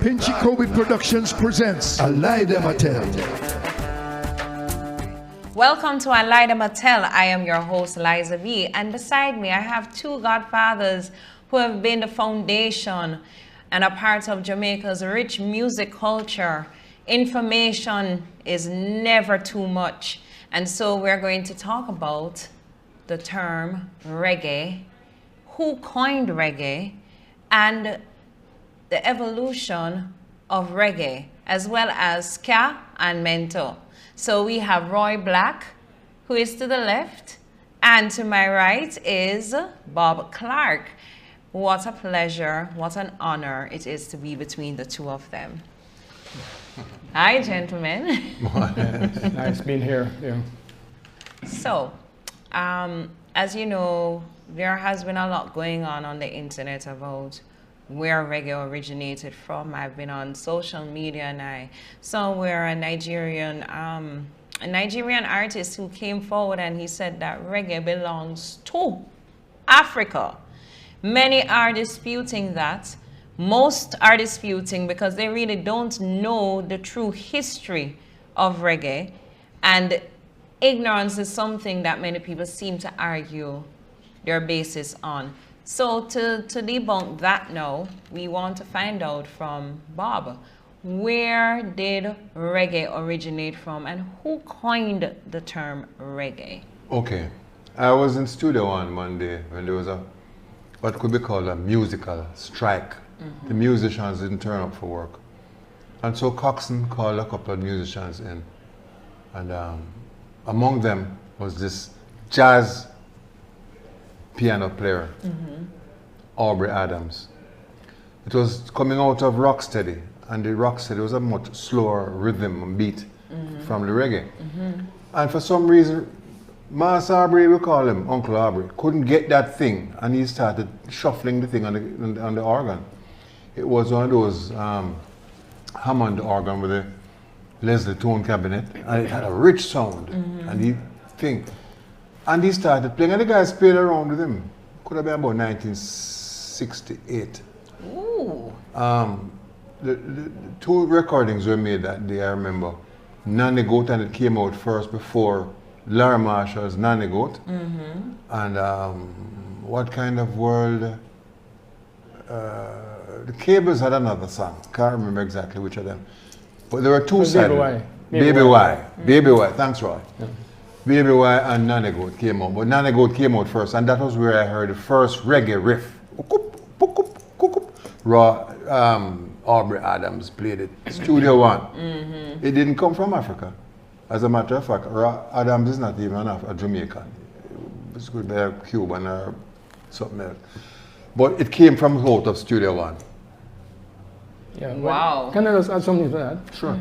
Pinchykobi Productions presents Alida Mattel. Welcome to Alida Mattel. I am your host, Liza V. And beside me, I have two godfathers who have been the foundation and a part of Jamaica's rich music culture. Information is never too much. And so we're going to talk about the term reggae, who coined reggae, and the evolution of reggae, as well as ska and mento. So we have Roy Black, who is to the left, and to my right is Bob Clark. What a pleasure, what an honor it is to be between the two of them. Hi, gentlemen. Nice being here. Yeah. So, as you know, there has been a lot going on the internet about where reggae originated from. I've been on social media and I saw where a Nigerian artist who came forward and he said that reggae belongs to Africa. Many are disputing that. Most are disputing because they really don't know the true history of reggae, and ignorance is something that many people seem to argue their basis on. So to debunk that now, we want to find out from Bob, where did reggae originate from and who coined the term reggae? Okay, I was in Studio One Monday when there was what could be called a musical strike. Mm-hmm. The musicians didn't turn up for work. And so Coxon called a couple of musicians in. And among them was this jazz piano player, Aubrey Adams. It was coming out of Rocksteady, and the Rocksteady was a much slower rhythm and beat from the reggae. And for some reason, Master Aubrey, we call him Uncle Aubrey, couldn't get that thing, and he started shuffling the thing on the organ. It was one of those Hammond organ with a Leslie tone cabinet, and it had a rich sound, and he started playing, and the guys played around with him. Could have been about 1968. Ooh. The two recordings were made that day, I remember. Nanny Goat, and it came out first before Larry Marshall's Nanny Goat. And What Kind of World? The Cables had another song. Can't remember exactly which of them. But there were two sides. Baby Y. Baby Y. Thanks, Roy. Yeah. Baby Y and Nanny Goat came out. But Nanny Goat came out first, and that was where I heard the first reggae riff. Aubrey Adams played it. Studio One. It didn't come from Africa. As a matter of fact, Adams is not even a Jamaican. It could be a Cuban or something else. But it came from out of Studio One. Yeah. Wow. Can I just add something to that? Sure.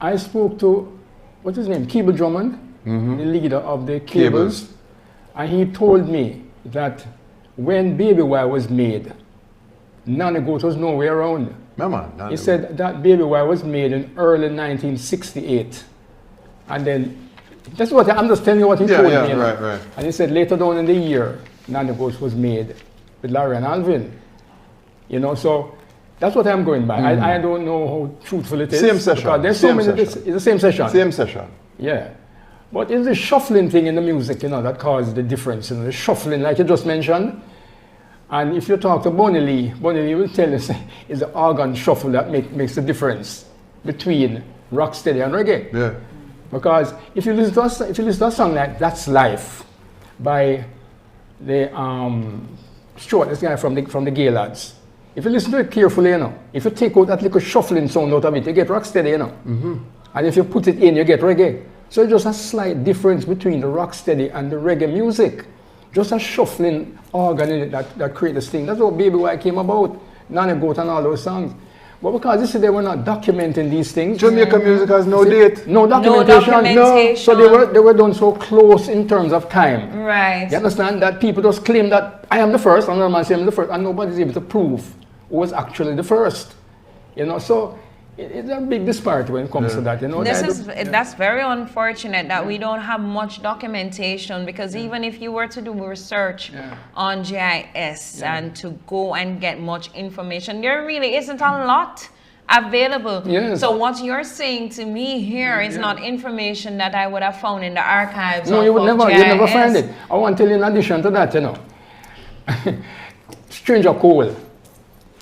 I spoke to, what's his name? Cable Drummond, the leader of the Cables. And he told me that when Baby Y was made, Nanny Goat was nowhere around. He said that Baby Y was made in early 1968. And then, that's what I'm just telling you what he told me. Right. And he said later down in the year, Nanny Goat was made with Larry and Alvin. You know, so that's what I'm going by. I don't know how truthful it is. Same session. There's so many, it's the same session. Same session. Yeah. But it's the shuffling thing in the music, you know, that causes the difference. You know, the shuffling, like you just mentioned. And if you talk to Bonnie Lee will tell you it's the organ shuffle that makes the difference between rocksteady and reggae. Yeah. Because if you listen to a song like That's Life by the Stuart, this guy from the Gay Lads, if you listen to it carefully, you know, if you take out that little shuffling sound out of it, you get rocksteady, you know. And if you put it in, you get reggae. So it's just a slight difference between the rocksteady and the reggae music. Just a shuffling organ in it that creates this thing. That's what Baby Y came about, Nanny Goat and all those songs. But because this is they were not documenting these things. Jamaican music has no date. No documentation. No. So they were done so close in terms of time. Right. You understand that people just claim that I am the first, another man saying I'm the first, and nobody's able to prove who was actually the first. You know, so It's a big disparity when it comes to that, you know. That's very unfortunate that we don't have much documentation, because even if you were to do research on GIS and to go and get much information, there really isn't a lot available. Yes. So what you're saying to me here is not information that I would have found in the archives. No, of you would never, GIS. you never find it. I want to tell you in addition to that, you know, Stranger Cole,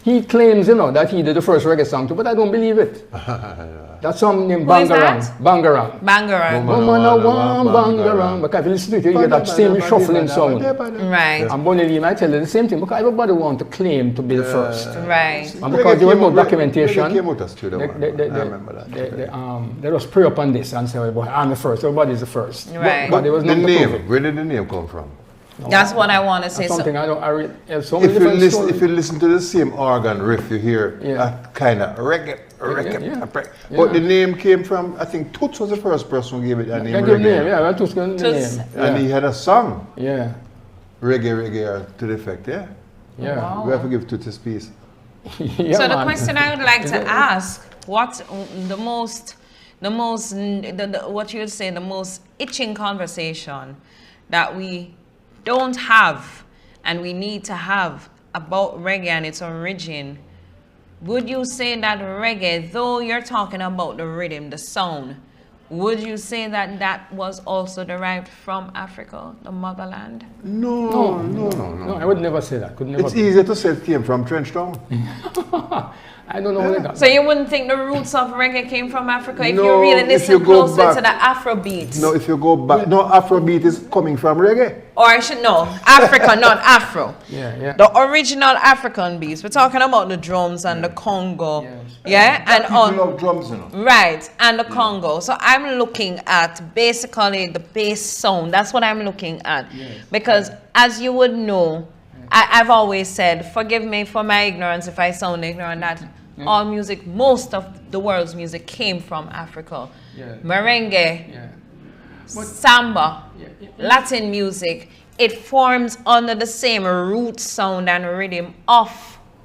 he claims, you know, that he did the first reggae song too, but I don't believe it. That song named Who is Bangarang. that? Bangarang. Bangarang. Woman, I want Bangarang. Because if you listen to it, you hear that same shuffling sound. Right. And Bonnie Lee might tell you the same thing, because everybody wants to claim to be the first. Right. And because there was no documentation, Came out of studio one. I remember that. they was pray upon this and say, well, I'm the first, everybody's the first. Right. But there was The nothing to prove name, it. where did the name come from? That's what I want to say. That's So, something I don't, have so many different stories. If you listen to the same organ riff, you hear Yeah. a kind of reggae. Yeah. But the name came from, I think Toots was the first person who gave it a name. Yeah, give name, reggae. yeah, well, Toots gave the Toots. name. And he had a song, Yeah, reggae, to the effect, yeah. yeah. Wow. We have to give Toots his piece. Yeah, so the man. question I would like to ask, what's what you would say the most itching conversation that we don't have and we need to have about reggae and its origin? Would you say that reggae, though you're talking about the rhythm, the sound, would you say that that was also derived from Africa, the motherland? No. No, I would never say that. Could never. It's easier to say it came from Trenchtown. I don't know how they got So you wouldn't think the roots of reggae came from Africa if you No, really if listen you go closely back- to the Afro beats? No, if you go back, no, Afrobeat is coming from reggae. Or I should know, Africa, not Afro. Yeah. The original African beats. We're talking about the drums and the Congo. Yes. Yeah, and People on love drums, you know. right, and the Congo. So I'm looking at basically the bass sound. That's what I'm looking at. Because as you would know, I've always said, forgive me for my ignorance if I sound ignorant, that all music, most of the world's music came from Africa. Yeah. Merengue, Yeah. samba, Yeah. Latin music, it forms under the same root sound and rhythm of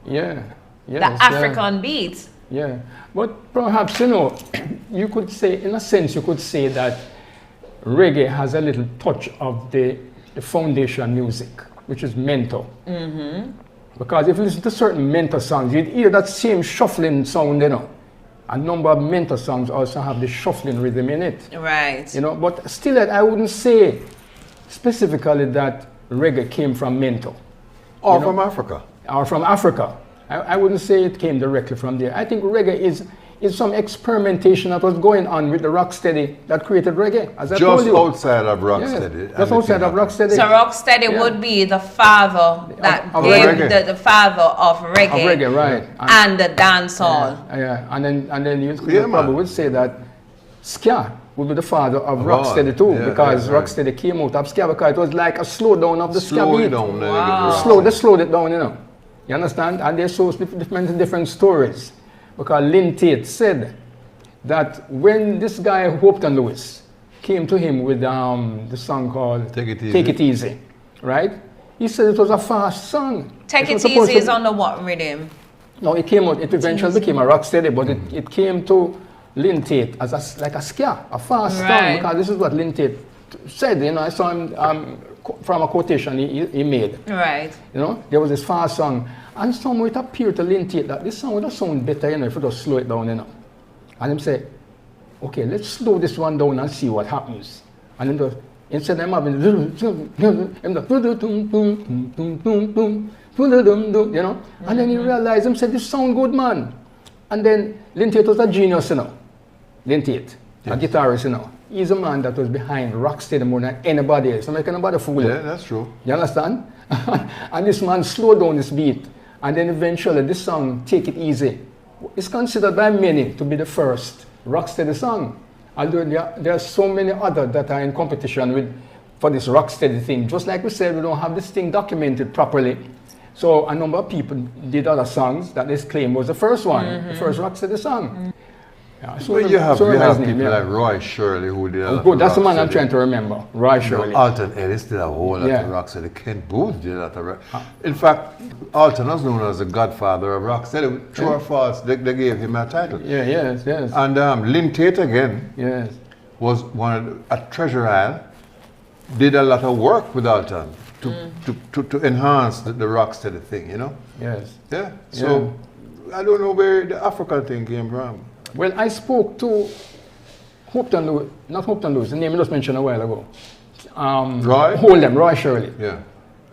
Yeah. the Yes, African beats. Yeah. But perhaps, you know, you could say, in a sense, you could say that reggae has a little touch of the foundation music, which is mento. Because if you listen to certain mento songs, you'd hear that same shuffling sound, you know. A number of mento songs also have the shuffling rhythm in it. Right. You know, but still, I wouldn't say specifically that reggae came from mento Or from Africa. or from Africa. I wouldn't say it came directly from there. I think reggae is some experimentation that was going on with the rocksteady that created reggae. As I told Just you. outside of Yes, Rocksteady. just outside of Rocksteady. So Rocksteady Yeah. would be the father that Of gave reggae. the father of reggae, Of reggae, right. and the dancehall. Yeah, and then you Yeah, probably man. would say that ska would be the father of Of Rocksteady all. too, Yeah, because yeah, right. Rocksteady came out of ska because it was like a slowdown of the ska Slow beat. it down. Wow. They slowed it down, you know. You understand? And they show different stories. Because Lynn Tate said that when this guy, Hopeton Lewis, came to him with the song called Take It Easy. right? He said it was a fast song. Take was It supposed Easy to- is on the what rhythm? No, it came out, it eventually became a rock steady, but it came to Lynn Tate as like a ska, a fast song, Right. because this is what Lynn Tate said, you know, I saw him from a quotation he made. Right. You know, there was this fast song, and some it appeared to Lynn Tate that this song would have sound better, you know, if we just slow it down, you know. And him say, okay, let's slow this one down and see what happens. And then the, instead of having, you know, and then he realized, him said, this sound good, man. And then Lynn Tate was a genius, you know. Lynn Tate, a guitarist, you know. He's a man that was behind Rocksteady more than anybody else. I'm making nobody fool him. Yeah, that's true. You understand? And this man slowed down this beat. And then eventually this song, Take It Easy, is considered by many to be the first rocksteady song. Although there are so many others that are in competition with for this rocksteady thing. Just like we said, we don't have this thing documented properly. So a number of people did other songs that they claim was the first one, the first rocksteady song. Yeah, Well, you have his name, people yeah. like Roy Shirley who did a lot Good, of that's the man I'm rocksteady. trying to remember. Roy Shirley. Alton Ellis did a whole lot Yeah. of rocksteady. Ken Booth did a lot of rock. In fact, Alton was known as the godfather of rocksteady. True or false, they gave him a title. Yeah, yes. And Lynn Tate again Yes. was at Treasure Isle, did a lot of work with Alton to enhance the rocksteady thing, you know? Yes. Yeah. So I don't know where the African thing came from. Well, I spoke to Hopeton Lewis, not Hopeton Lewis, the name you just mentioned a while ago. Roy? Roy Shirley. Yeah.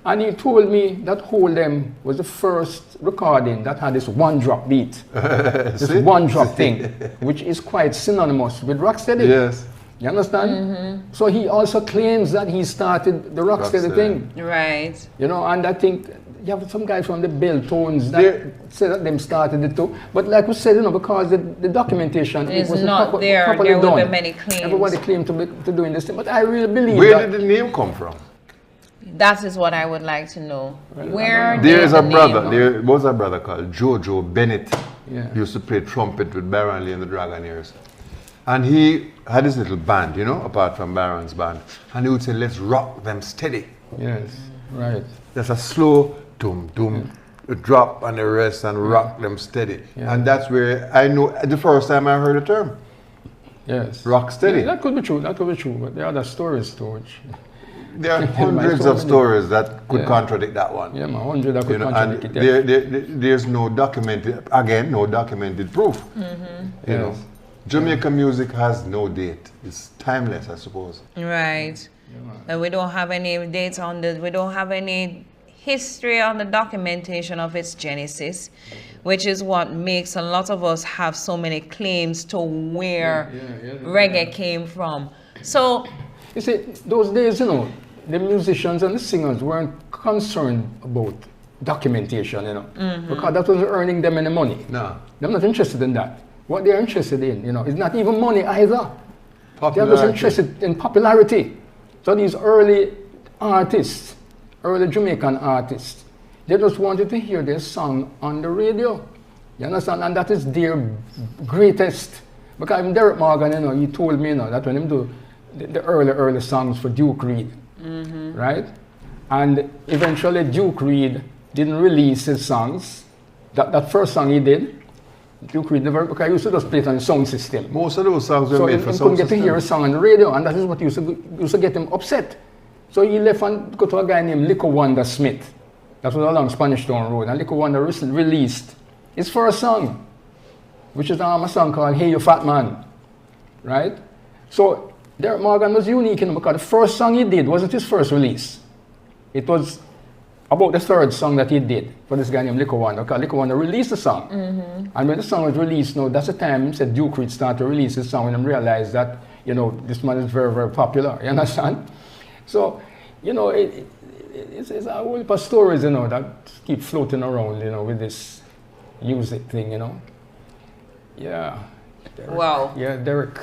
And he told me that Hold'em was the first recording that had this one drop beat. This See? one drop thing, which is quite synonymous with rocksteady. Yes. You understand? So he also claims that he started the rocksteady thing. Right. You know, and I think you have some guys from the Belltones that say that them started it too. But like we said, you know, because the documentation It's wasn't not there. properly There will done. be many claims. Everybody claimed to doing this thing, but I really believe Where that did the name come from? That is what I would like to know. Where There did is the a brother. name- There was a brother called Jojo Bennett. Yeah. He used to play trumpet with Baron Lee and the Dragonaires. And he had his little band, you know, apart from Baron's band. And he would say, let's rock them steady. Yes, right. There's a slow dum dum, drop and the rest and rock them steady. Yeah. And that's where I know the first time I heard the term. Yes. Rock steady. Yeah, that could be true. That could be true. But there are other stories to which. There are hundreds so of many. stories that could Yeah. contradict that one. Yeah, man, 100 that could You know, and contradict it. there's no documented, again, no documented proof. You know, Yes. Jamaican music has no date. It's timeless, I suppose. Right. And we don't have any dates on the, we don't have any history on the documentation of its genesis, which is what makes a lot of us have so many claims to where reggae came from. So, You see, those days, you know, the musicians and the singers weren't concerned about documentation, you know, because that wasn't earning them any money. No. They're not interested in that. What they're interested in, you know, is not even money either. They're just Popularity. interested in popularity. So these early artists, early Jamaican artists, they just wanted to hear their song on the radio. You understand? And that is their greatest. Because even Derek Morgan, you know, he told me, you know, that when him do the early songs for Duke Reid, right? And eventually Duke Reid didn't release his songs. That first song he did, Duke Reid never, because he used to just play it on the sound system. Most of those songs were So made he for couldn't sound get to system. hear a song on the radio, and that is what used to get him upset. So he left and go to a guy named Lico Wonder Smith. That was along Spanish Town Road, and Lico Wonder released his first song, which is a song called Hey You Fat Man, right? So Derek Morgan was unique, you know, because the first song he did wasn't his first release. It was about the third song that he did for this guy named Lico Wonder, because Lico Wonder released the song. And when the song was released, now that's the time said Duke Reid started to release his song and realized that, you know, this man is very, very popular. You understand? So, you know, it's a whole heap of stories, you know, that keep floating around, you know, with this music thing, you know. Yeah. Derek. wow. Yeah, Derek.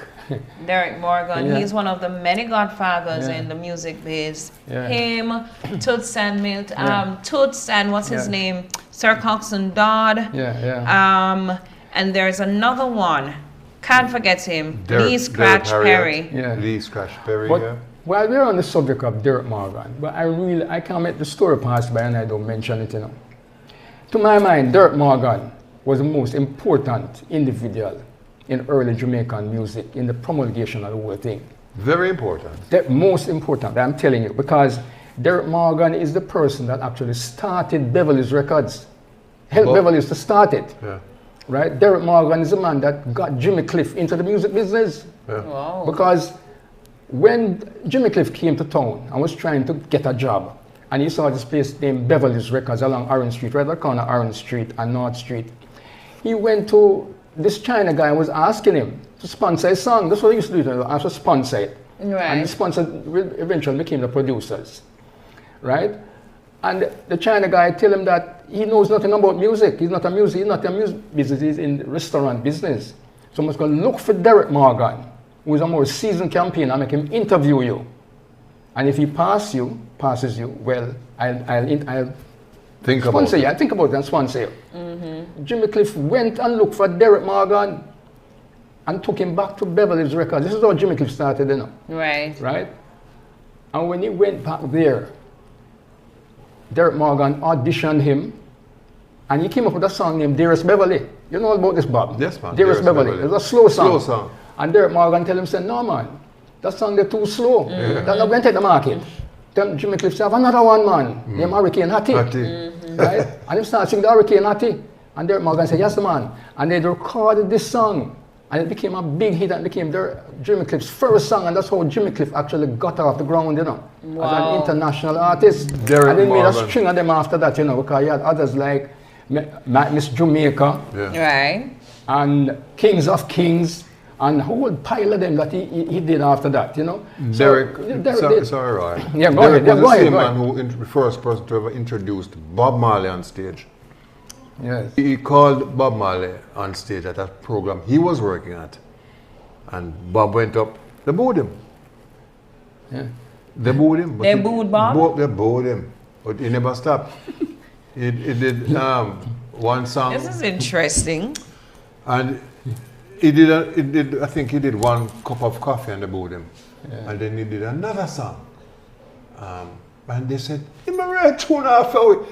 Derek Morgan, Yeah. he's one of the many godfathers Yeah. in the music biz. Yeah. Him, Toots and Milt, Yeah. Toots and what's his Yeah. name? Sir Coxsone Dodd. Yeah. And there's another one. Can't forget him. Derek- Lee Scratch Derek Perry. Yeah. Lee Scratch Perry, But yeah. while we're on the subject of Derek Morgan, but I can't let the story pass by and I don't mention it, you know. To my mind, Derek Morgan was the most important individual in early Jamaican music in the promulgation of the whole thing. Very important. The most important, I'm telling you, because Derek Morgan is the person that actually started Beverly's Records, helped Well- Beverly's to start it, Yeah. right? Derek Morgan is the man that got Jimmy Cliff into the music business. Wow. Because when Jimmy Cliff came to town and was trying to get a job, and he saw this place named Beverly's Records along Orange Street, right at the corner of Orange Street and North Street, he went to this China guy and was asking him to sponsor his song. That's what he used to do, ask to sponsor it. Right. And the sponsor eventually became the producers, right? And the China guy tell him that he knows nothing about music. He's not a music business, he's in the restaurant business. So I must go look for Derek Morgan, who is a more seasoned campaigner, and make him interview you. And if he passes you, well, I'll Think about sponsor it. you. I think about it and sponsor you. Jimmy Cliff went and looked for Derek Morgan. and took him back to Beverly's Records. This is how Jimmy Cliff started, you know. Right. Right? And when he went back there, Derek Morgan auditioned him, and he came up with a song named Dearest Beverly. You know about this, Bob? Yes, man. Dearest Beverly. It was a slow song. Slow song. And Derek Morgan tell him, say, no, man, that song is too slow. That's not going to take the market. Then Jimmy Cliff said, have another one, man, named Hurricane Hattie. Right? And he started singing the Hurricane Hattie. And Derek Morgan said, yes, man. And they recorded this song. And it became a big hit and became Jimmy Cliff's first song. And that's how Jimmy Cliff actually got off the ground, you know, as an international artist. Derek and they made a Morgan. string of them after that, you know, because he had others like Miss Jamaica Right. and Kings of Kings and a whole pile of them that he did after that, you know. Derek, did. sorry, Roy. Yeah, go Derek ahead. was the Yeah, same go man ahead. who the first person to ever introduced Bob Marley on stage. Yes. He called Bob Marley on stage at that program he was working at. And Bob went up, they booed him. Yeah. They booed him. But They booed Bob? They booed him. But he never stopped. he did one song. This is interesting. And I think he did one cup of coffee and they booed him. Yeah. And then he did another song. And they said, "Him a real 2.5 hours."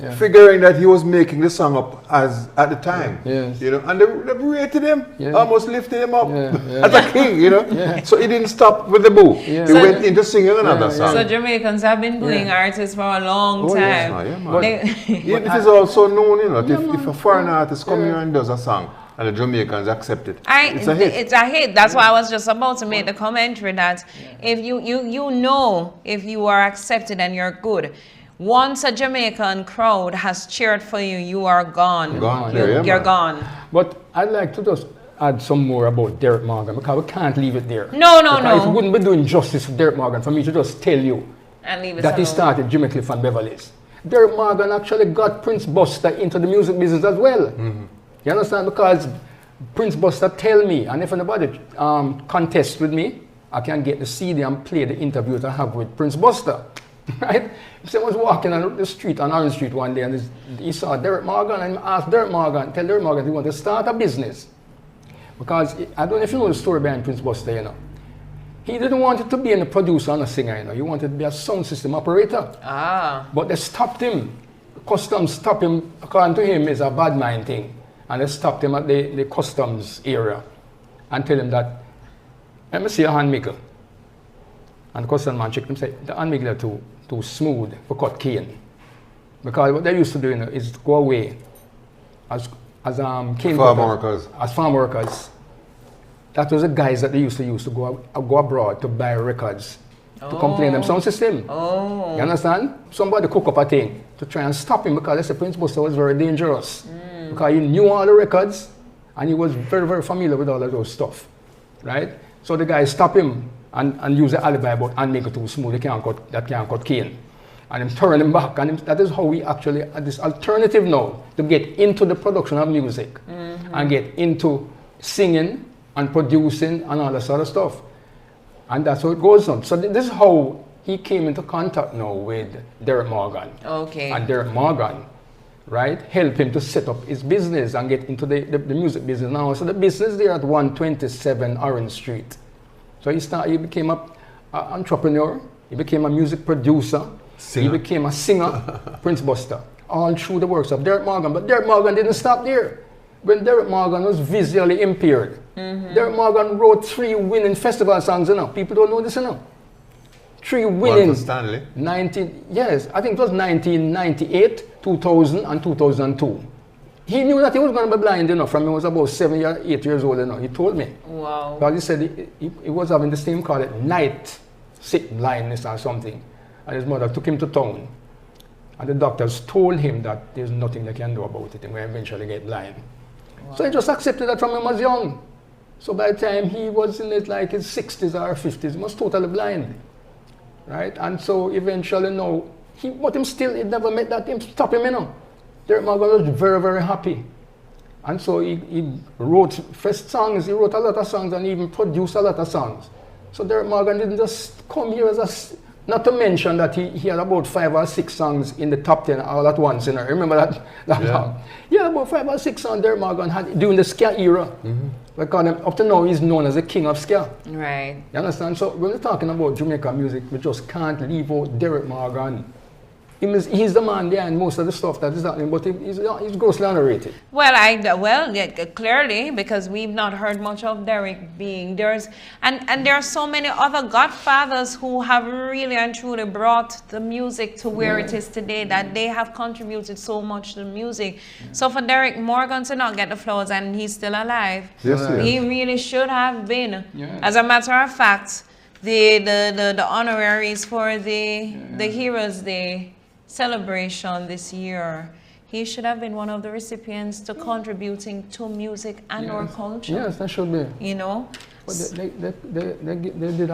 Yeah. Figuring that he was making the song up as at the time. Yes. You know, and they rated him, Yeah. almost lifted him up Yeah. as a king, you know. Yeah. So he didn't stop with the boo. Yeah. He So- went into singing another song. So Jamaicans have been booing artists for a long Oh, yes. time. Yeah, man. They- Yeah, it is also known, you know, that if a foreign artist comes here and does a song and the Jamaicans accept it, it's a hit. It's a hit. That's why I was just about to make the commentary that if you know if you are accepted and you're good. Once a Jamaican crowd has cheered for you, you are gone. Gone, You're yeah, man. gone. But I'd like to just add some more about Derek Morgan because we can't leave it there. No. Because it wouldn't be doing justice to Derek Morgan for me to just tell you And leave it that he alone. started Jimmy Cliff and Beverly's. Derek Morgan actually got Prince Buster into the music business as well. You understand? Because Prince Buster tell me, and if anybody contest with me, I can get the CD and play the interviews I have with Prince Buster. Right? He was walking on the street, on Orange Street one day, and he saw Derek Morgan and asked Derek Morgan, tell Derek Morgan he wanted to start a business. Because I don't know if you know the story behind Prince Buster, you know. He didn't want it to be a producer and a singer, you know. He wanted to be a sound system operator. But they stopped him. Customs stopped him, according to him, is a bad mind thing. And they stopped him at the customs area and tell him that, let me see a hand maker. And the customs man checked him and said, the hand maker too smooth for cut cane. Because what they used to do, you know, is go away as cane Farm cutter, workers. as farm workers. That was the guys that they used to go abroad to buy records to complain them sound system. Oh. You understand? Somebody cook up a thing to try and stop him because they said Prince Buster was very dangerous. Because he knew all the records and he was very, very familiar with all of those stuff. Right? So the guys stop him and use the alibi about and make it too smooth, that can't cut cane. And him turn him back, and that is how we actually had this alternative now to get into the production of music and get into singing and producing and all that sort of stuff. And that's how it goes on. So this is how he came into contact now with Derek Morgan. Okay. And Derek Morgan, right, helped him to set up his business and get into the music business now. So the business there at 127 Orange Street. So he became an entrepreneur, he became a music producer, Singer. he became a singer, Prince Buster, all through the works of Derek Morgan. But Derek Morgan didn't stop there. When Derek Morgan was visually impaired, Derek Morgan wrote 3 winning festival songs, you know. People don't know this, you know. 3 winning. One for Stanley. Yes, I think it was 1998, 2000, and 2002. He knew that he was going to be blind, you know, from he was about 7 or 8 years old, you know. He told me. Wow. Because he said he was having this thing called night sick blindness or something. And his mother took him to town. And the doctors told him that there's nothing they can do about it and will eventually get blind. Wow. So he just accepted that from him as young. So by the time he was in his 60s or 50s, he was totally blind. Right? And so eventually now, but him still, it never met that him stop him, you know. Derek Morgan was very, very happy. And so he wrote first songs, he wrote a lot of songs and even produced a lot of songs. So Derek Morgan didn't just come here as Not to mention that he had about 5 or 6 songs in the top 10 all at once. You know, remember that Yeah. song? Yeah, about 5 or 6 songs Derek Morgan had during the ska era. Because up to now he's known as the king of ska. Right. You understand? So when we're talking about Jamaica music, we just can't leave out Derek Morgan. He's the man behind most of the stuff that is happening, but he's grossly underrated. Well, yeah, clearly, because we've not heard much of Derek being and there are so many other godfathers who have really and truly brought the music to where it is today, that they have contributed so much to the music. So for Derek Morgan to not get the flowers, and he's still alive, Yes, he yes. really should have been. Yeah. As a matter of fact, the honoraries for the Heroes Day celebration this year, he should have been one of the recipients to contributing to music and our culture. Yes, that should be. You know, But they did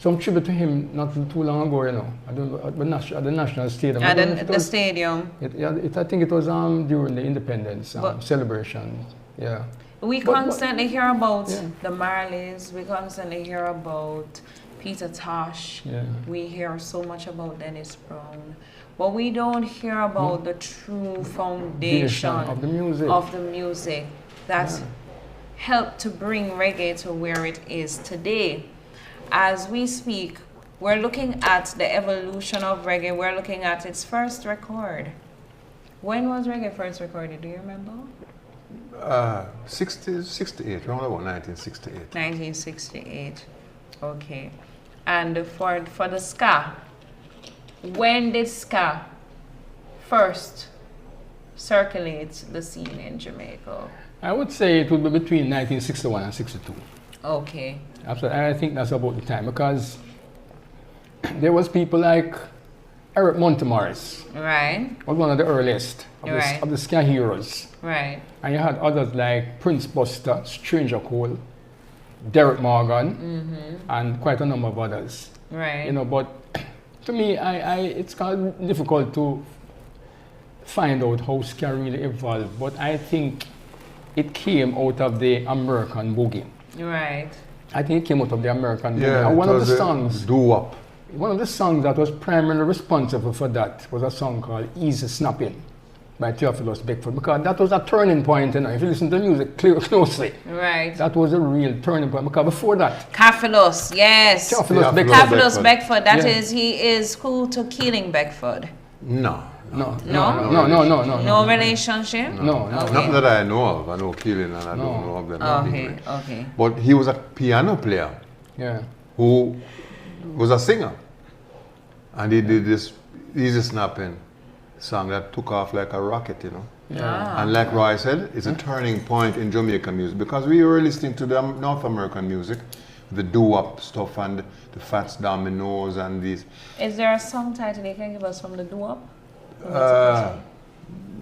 some tribute to him not too long ago, you know. I don't know, at the National Stadium. I don't know if at it the was- stadium. I think it was during the Independence But- celebration. Yeah. We But- constantly hear about Yeah. the Marleys. We constantly hear about Peter Tosh. Yeah. We hear so much about Dennis Brown. But we don't hear about the true foundation Of the music. of the music that helped to bring reggae to where it is today. As we speak, we're looking at the evolution of reggae. We're looking at its first record. When was reggae first recorded? Do you remember? 68, around about 1968. 1968. Okay. And for the ska, when did ska first circulate the scene in Jamaica? I would say it would be between 1961 and 62. Okay. Absolutely. I think that's about the time because there was people like Eric Montemorris, Right. was one of the earliest Right. of the ska heroes. Right. And you had others like Prince Buster, Stranger Cole, Derek Morgan, and quite a number of others. Right. You know, but to me, it's kind of difficult to find out how ska really evolved. But I think it came out of the American boogie. Right. I think it came out of the American boogie. Yeah, And one it of was the a songs, doo-wop. one of the songs that was primarily responsible for that was a song called Easy Snapping by Theophilus Beckford, because that was a turning point, you know, if you listen to the music closely. Right. That was a real turning point, because before that, Capulus, yes. Theophilus Yeah, Beckford. Capulus Beckford, that Yeah. is, he is who to Keeling Beckford. No. No, No? no, Relationship? no. Okay. Not that I know of. I know Keelan and I No. don't know of them. Okay, okay. But he was a piano player Yeah. who was a singer. And he did this Easy Snapping song that took off like a rocket, you know. Yeah. And like Roy said, it's a turning point in Jamaican music because we were listening to the North American music, the doo-wop stuff and the Fats Dominoes and these. Is there a song title you can give us from the doo-wop?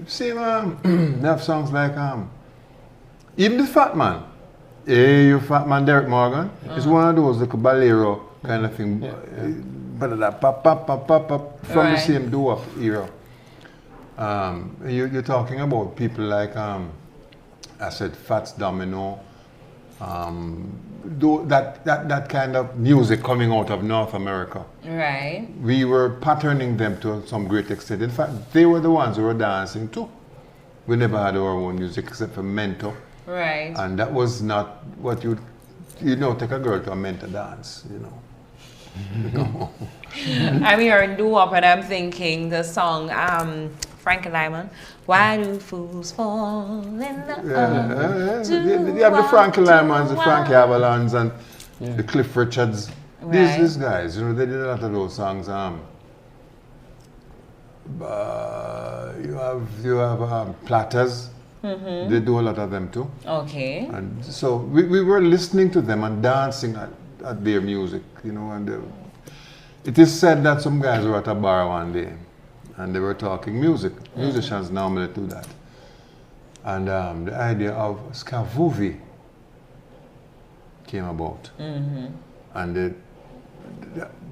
See, they have songs like even the Fat Man. Hey, you Fat Man, Derek Morgan. It's one of those like a bolero kind of thing. But that pop, pop, pop, pop, pop from the Right. same doo-wop era. You're talking about people like I said, Fats Domino. That kind of music coming out of North America. Right. We were patterning them to some great extent. In fact, they were the ones who were dancing too. We never had our own music except for Mento. Right. And that was not what you take a girl to a Mento dance, you know. I'm hearing doo-wop and I'm thinking the song Frankie Lyman. Why do fools fall in love? They have the Frankie Lymans, the Frankie Avalons, and the Cliff Richards. Right. These guys, you know, they did a lot of those songs. You have Platters. They do a lot of them too. Okay. And so we were listening to them and dancing at their music, you know. And it is said that some guys were at a bar one day and they were talking music. Musicians normally do that. And the idea of skavuvi came about. And they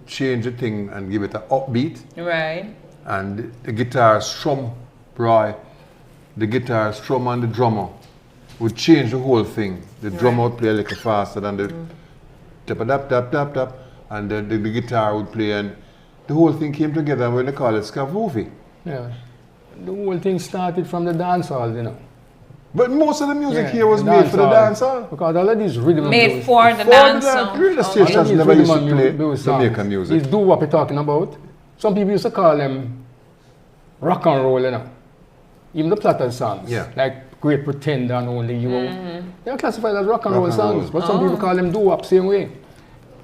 changed the thing and give it an upbeat. Right. And the guitar strum, Roy, the guitar strum and the drummer would change the whole thing. The drummer would play a little faster than the tap tap tap tap tap, and the guitar would play, and the whole thing came together when they call it Skavovi. Yeah. The whole thing started from the dance hall, you know. But most of the music Yeah, here was the made for the dance dance hall. Because all of these rhythm and Made blues- for the For dance the song. radio all of stations these never used to rhythm and play blues songs, Jamaican music. These doo-wop you're talking about, some people used to call them rock and roll, you know. Even the Platter songs, Yeah. like Great Pretender and Only You, they are classified as rock and Rock roll and songs, roll. but some people call them doo-wop same way.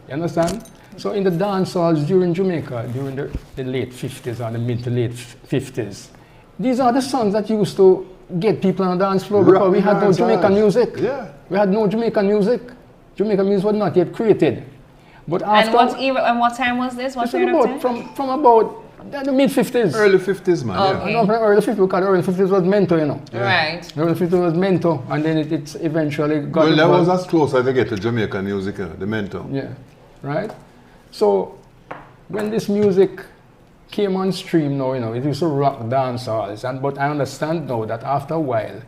You understand? So in the dance halls during Jamaica, during the late 50s or the mid to late 50s, these are the songs that used to get people on the dance floor because Rock we had no dance Jamaican halls. music. Yeah. We had no Jamaican music. Jamaican music was not yet created. But after And what time was this? What this is period of about time? from about the mid 50s. Early 50s, man. Okay. No, from early 50s, because early 50s was Mento, you know. Right. Early 50s was Mento, and then it's eventually got Well, that involved. was as close as they get to Jamaican music, the mentor. Yeah, right? So when this music came on stream now, you know, it used to rock dance halls, but I understand now that after a while,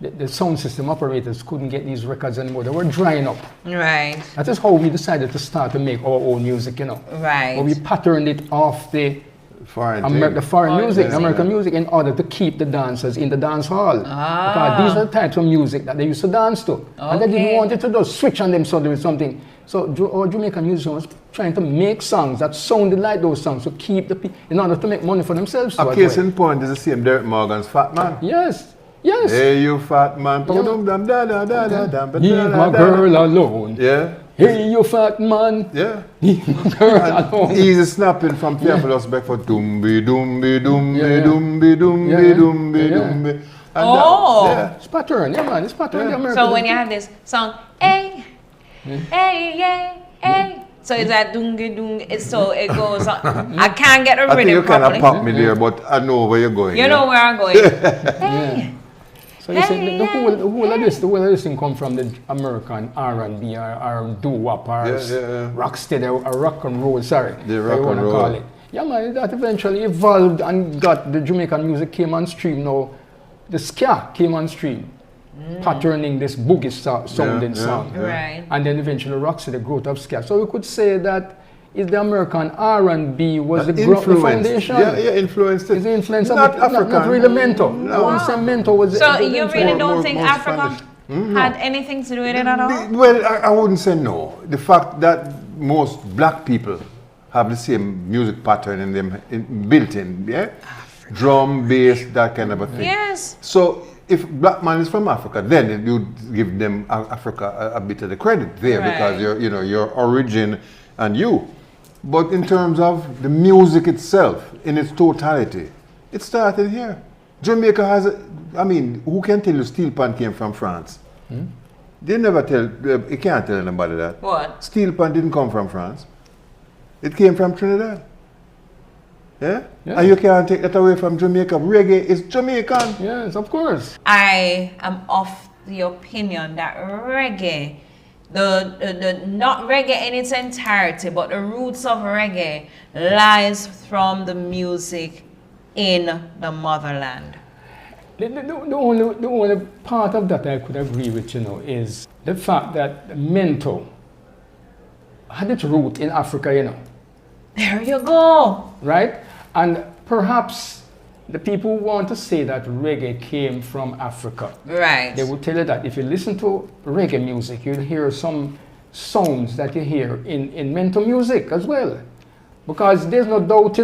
the sound system operators couldn't get these records anymore. They were drying up. Right. That is how we decided to start to make our own music, you know. Right. But we patterned it off the Foreign the thing. foreign music, music. the American music, in order to keep the dancers in the dance hall. Ah. Because these are the types of music that they used to dance to. And they didn't Okay. want it to just switch on them suddenly with something. So our Jamaican musicians was trying to make songs that sounded like those songs to keep the people, in order to make money for themselves. A too, as case well. in point is the same Derek Morgan's Fat Man. Yes, yes. Hey, you fat man. Yeah. Leave my Yeah. girl alone. Yeah. Hey, you fat man. Yeah. Leave my girl alone. Easy snapping from Fearful Back for doomby doomby doomby Yeah, yeah. doomby doomby Yeah, yeah. doomby Yeah. doomby. And Oh. yeah. It's pattern, yeah man, it's pattern. Yeah. The American So when you have this song, hey, hey, yeah, hey. So is that dungy dung? So it goes on. I can't get the I think you rhythm kind of properly. pop me there, but I know where you're going. You yeah? know where I'm going. Hey. So you see, Hey, the whole of this thing come from the American R&B or doo-wop or Yeah. rocksteady or rock and roll, sorry. The how rock you wanna and roll. call it. Yeah man, that eventually evolved and got the Jamaican music came on stream now. The ska came on stream, patterning this boogie sounding Yeah, song. yeah. Right. And then eventually rocksteady, growth of ska. So we could say that is the American R&B was the Influenced. foundation. Yeah, influenced it. Is the influence Not of it, African. not really Mento. No. I wouldn't say Mento was So the you influence. really don't more- think more Africa Spanish. had anything to do with it at all? Well, I wouldn't say no. The fact that most black people have the same music pattern in them built in, yeah? Drum, bass, that kind of a thing. Yes. So if black man is from Africa, then you give them Africa a bit of the credit there Right. because your origin and you. But in terms of the music itself, in its totality, it started here. Jamaica has, who can tell you Steel Pan came from France? They never tell, you can't tell anybody that. What? Steel Pan didn't come from France. It came from Trinidad. Yeah? Yeah. And you can't take that away from Jamaica. Reggae is Jamaican. Yes, of course. I am of the opinion that reggae, the not reggae in its entirety, but the roots of reggae lies from the music in the motherland. The only part of that I could agree with, is the fact that Mento had its root in Africa, There you go. right? And perhaps the people who want to say that reggae came from Africa, Right. they will tell you that if you listen to reggae music, you'll hear some sounds that you hear in Mento music as well. Because there's no doubt,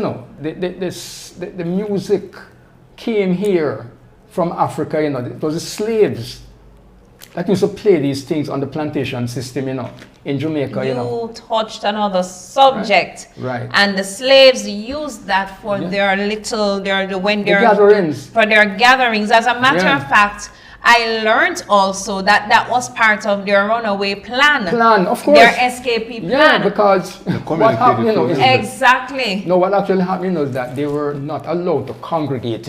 the music came here from Africa, it was the slaves that used to play these things on the plantation system, in Jamaica, You touched another subject. Right. And the slaves used that for Yeah. their little, when The they're gatherings. for their gatherings. As a matter Yeah. of fact, I learned also that that was part of their runaway plan. Of course. Their escape Yeah, plan. because what communicated happened, through is music. Exactly. no, what actually happened is that they were not allowed to congregate,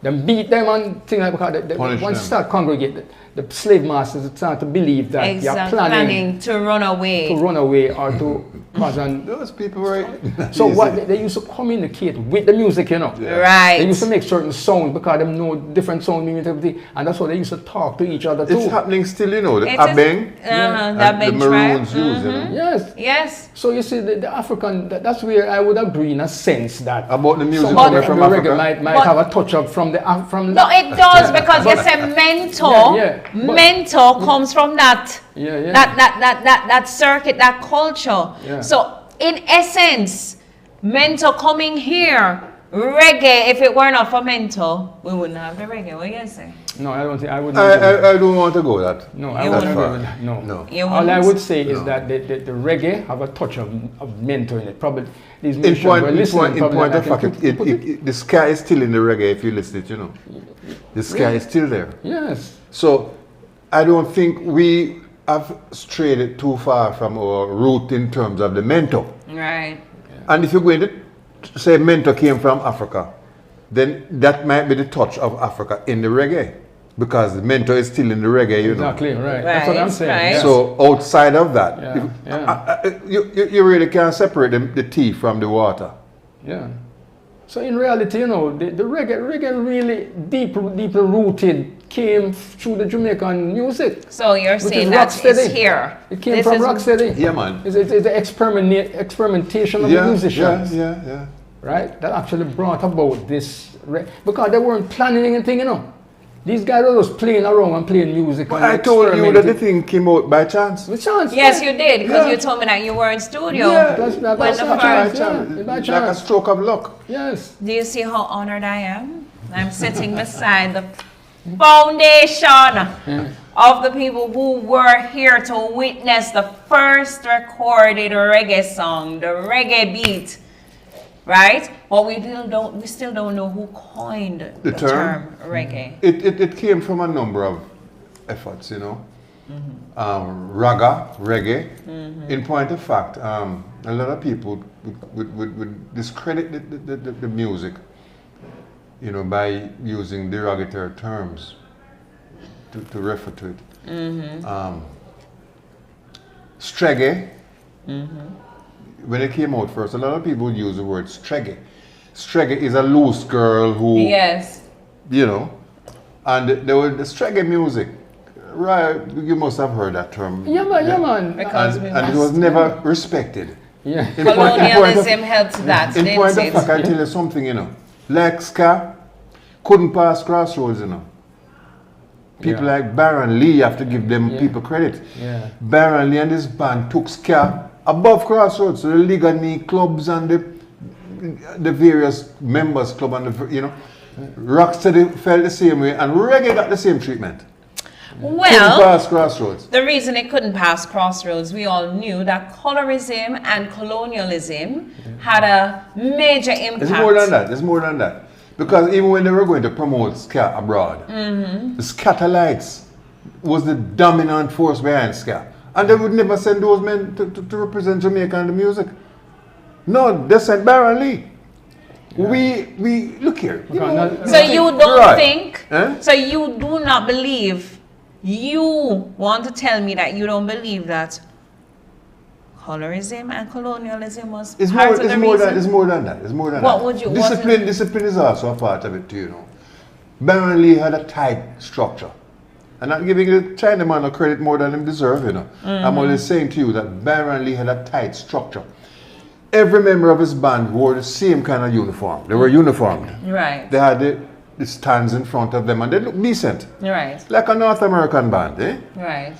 Them beat them and things like because Punish once them. start congregate, the slave masters start to believe that you're planning to run away. or to cause an. Those people were. So what they used to communicate with the music, you know. Yeah. Right. They used to make certain sounds because they know different sound meaning and everything, and that's why they used to talk to each other too. It's happening still, you know. The It is- Abeng, the and Abeng the Maroons tribe. use, you know. Yes. Yes. So you see, the African, that's where I would agree in a sense that About the music some coming of from the Africa. reggae might But- have a touch up from the from. No, it does because you say mentor. Yeah, but- mentor comes from that. Yeah. That circuit, that culture. Yeah. So in essence, mentor coming here, reggae. If it were not for mentor, we wouldn't have the reggae. What you say? No, I don't think I would. I don't want to go that. No, I You wouldn't wouldn't. agree with that. No. No. You All I wouldn't? would say is No. that the reggae have a touch of mentor in it. Probably these In musicians point, were in listening. point, in probably point like, of fact, the sky is still in the reggae if you listen it, you know. The sky is still there. Yes. So I don't think we have strayed it too far from our root in terms of the mentor. Right. And if you're going to say mentor came from Africa, then that might be the touch of Africa in the reggae. Because the mentor is still in the reggae, you know. Exactly, right. That's what I'm Right, saying. right. yes. So outside of that, Yeah, you really can't separate the tea from the water. Yeah. So in reality, you know, the reggae really deeply rooted came through the Jamaican music. So you're Which saying is that it's rocksteady. here. It came This from is- Rocksteady. Yeah, man. It's the experimentation of the musicians, yeah. right? That actually brought about this, because they weren't planning anything, you know. These guys were just playing around and playing music. But and I told you that the experimenting. thing came out by chance. With chance. Yes, yeah. you did because Yeah. you told me that you were in studio. Yeah, That's When by the chance. first- By Like a chance. stroke of luck. Yes. Do you see how honored I am? I'm sitting beside the foundation of the people who were here to witness the first recorded reggae song, the reggae beat. Right? But we still don't know who coined the term reggae. It came from a number of efforts, you know. Raga, reggae. In point of fact, a lot of people would discredit the music, you know, by using derogatory terms to refer to it. Stregge, when it came out first, a lot of people would use the word stregge. Stregge is a loose girl who, Yes. you know, and there was the stregge music. Right, you must have heard that term. Yeah, man. Because And it was never respected. Yeah. Colonialism helped that, in didn't point of it? fact, I tell you something, you know. Like ska couldn't pass Crossroads, you know. People Yeah. like Baron Lee, you have to give them Yeah. people credit. Yeah. Baron Lee and his band took ska above Crossroads, so the Ligani clubs and the various members club and the, you know, Rocksteady felt the same way and reggae got the same treatment. Couldn't Well, pass Crossroads. the reason it couldn't pass Crossroads, we all knew that colorism and colonialism had a major impact. It's more than that. It's more than that. Because even when they were going to promote ska abroad, the Scatolites was the dominant force behind ska. And they would never send those men to represent Jamaica and the music. No, they sent Baron Lee. We look here. You know, So you don't Right. think, Eh? so you do not believe, you want to tell me that you don't believe that colorism and colonialism was It's part more, of it's the more reason? than it's more than that. It's more than What that. would you- Discipline is also a part of it too, you know. Baron Lee had a tight structure. I'm not giving the Chinaman a credit more than him deserve, you know. I'm only saying to you that Baron Lee had a tight structure. Every member of his band wore the same kind of uniform. They were uniformed. Right, They had the stands in front of them and they looked decent. right, Like a North American band, eh? right.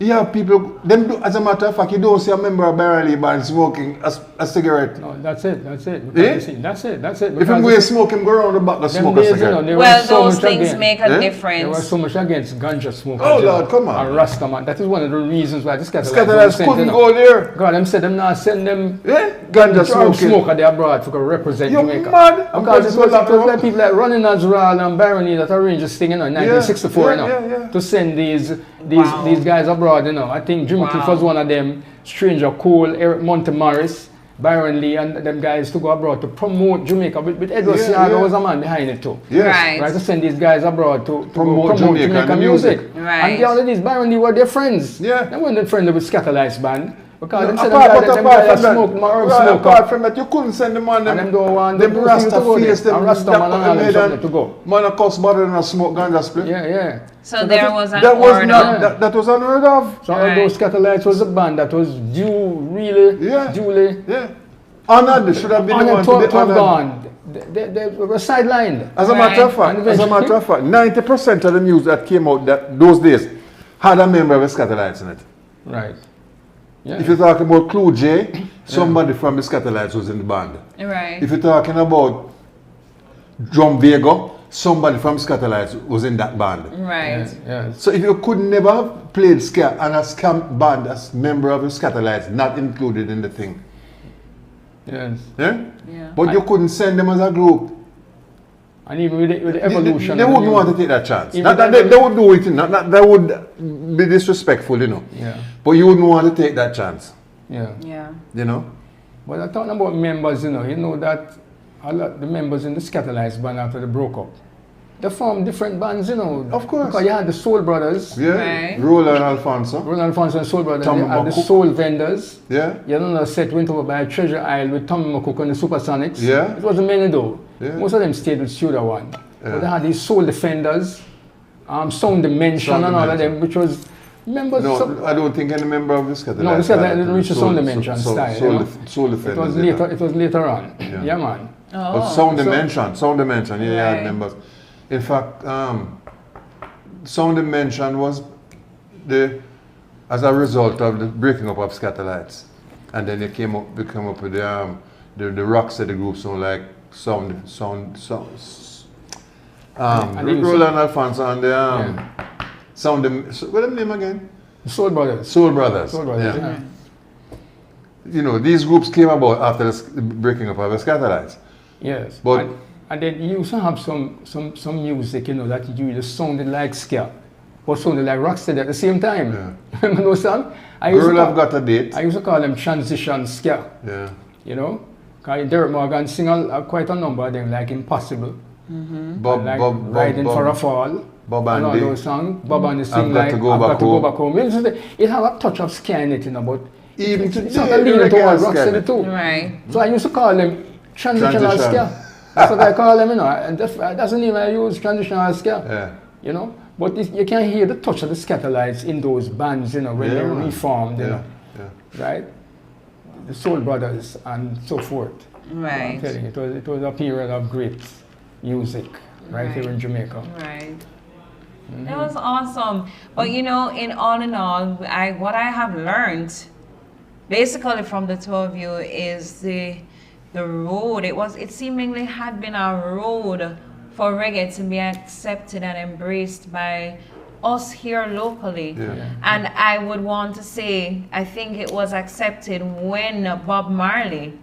You have people, as a matter of fact, you don't see a member of Baron Lee band smoking a cigarette. No, that's it. Because Eh? you see, that's it. If him Because go and smoke, him go around the back and them smoke a days, cigarette. there Well, was so those much things against- make a Eh? There was difference. so much against ganja smoke. Oh, Lord, come on. And Rasta man. That is one of the reasons why this guy Scatolites couldn't go there. God, them said them not send them Eh? Ganja smoking. smoker there abroad to go represent You're Jamaica. mad. I'm Because it was going like people like running as Ral and Barony that arranged this thing, you know, in 1964, you know, yeah. to send these Wow. guys abroad, you know. I think Jimmy Cliff Wow. was one of them. Stranger Cole, Eric Montemoris, Byron Lee and them guys to go abroad to promote Jamaica. With Edward Yeah, Siaga yeah. was a man behind it too. Yes. Right. Right, to send these guys abroad to Promote promote Jamaican Jamaican music. music. Right. And the other days, Byron Lee were their friends. Yeah. They weren't friendly with Scatterlights band. Because No, them said apart them from guys that, smoked my herb right, smoke apart up. from that, you couldn't send them on And them them. don't want Them them Rasta to go face, there. them And Rasta man and all them something to go. Man, of course, better than a smoke ganja split. Yeah, yeah. So there was an That was order. not, that was unheard of. So all Right. those Scatterlights was a band that was duly Yeah. Honored, they should have been the one honored to be to have honored. gone. They were sidelined. As a matter of Right. fact, 90% of the music that came out those days had a member of the Scatterlights in it. Right. Yeah. If you're talking about Clue J, somebody from the Scatterlights was in the band. Right. If you're talking about Drum Vega, somebody from Scatterlights was in that band. Right. Yeah. So if you could never have played ska and a ska band as member of the Scatterlights, not included in the thing. Yes. Yeah? Yeah. But you couldn't send them as a group. And even with the They evolution. wouldn't of the want to music. take that chance. Even Not that they would do it, not that would be disrespectful, you know. Yeah. But you wouldn't want to take that chance, Yeah. Yeah. you know. But I'm talking about members, you know that a lot the members in the Scatterlights band after they broke up, they formed different bands, you know. Of course. Because you had the Soul Brothers, Yeah. Right. Roland Alfonso. Roland Alfonso and Soul Brothers, Tommy you had the McCook. Soul Vendors. Yeah. You know, the set went over by Treasure Isle with Tommy McCook and the Supersonics. Yeah. It wasn't many though. Yeah. Most of them stayed with Studio One. Yeah. But they had these Soul Defenders, Sound Dimension Sound and all of Dimension. them, which was members. No, I don't think any member of the Scatterlights. No, the Scatterlights had didn't reach the Sound Dimension style, you know. Soul it Defenders. was yeah. later. It was later on. Yeah. Yeah, man. But Sound So- Dimension, yeah, Right. had members. In fact, Sound Dimension was as a result of the breaking up of Scatterlights, and then they came up with the rocks of the group, so like And then Roland Alfonso and the what's the name again? Soul Brothers. Soul Brothers. Soul Brothers. Yeah. Yeah. You know, these groups came about after the breaking up of the Scatterlights. Yes. But- and then you also have some music, you know, that you just sounded like ska, but sounded like rocksteady at the same time. Yeah. Remember those songs? Girl, I've got a date. I used to call them transition ska. Yeah. You know, because Derek Morgan sing quite a number of them, like Impossible, like Riding for a Fall, Bob and all Andy. those songs. Bob Andy sing Got like to Go I've Back Got to Go Home. Back Home. It have a touch of ska in it, you know, but Even it's today, not a leaning reggae towards has ska in rocksteady it. too. Right. So I used to call them transitional Transition. ska. That's what I call them, you know. And that's the name I use, transitional ska. Yeah. You know, but you can hear the touch of the Scatterlights in those bands, you know, when Yeah, they man. reformed, you Yeah. know, Yeah. right? The Soul Brothers and so forth. I'm Right. telling you, it was a period of great music right here in Jamaica. Right. That was awesome. But you know, in all, what I have learned, basically from the two of you, is the road. It seemingly had been a road for reggae to be accepted and embraced by us here locally. Yeah. And I would want to say, I think it was accepted when Bob Marley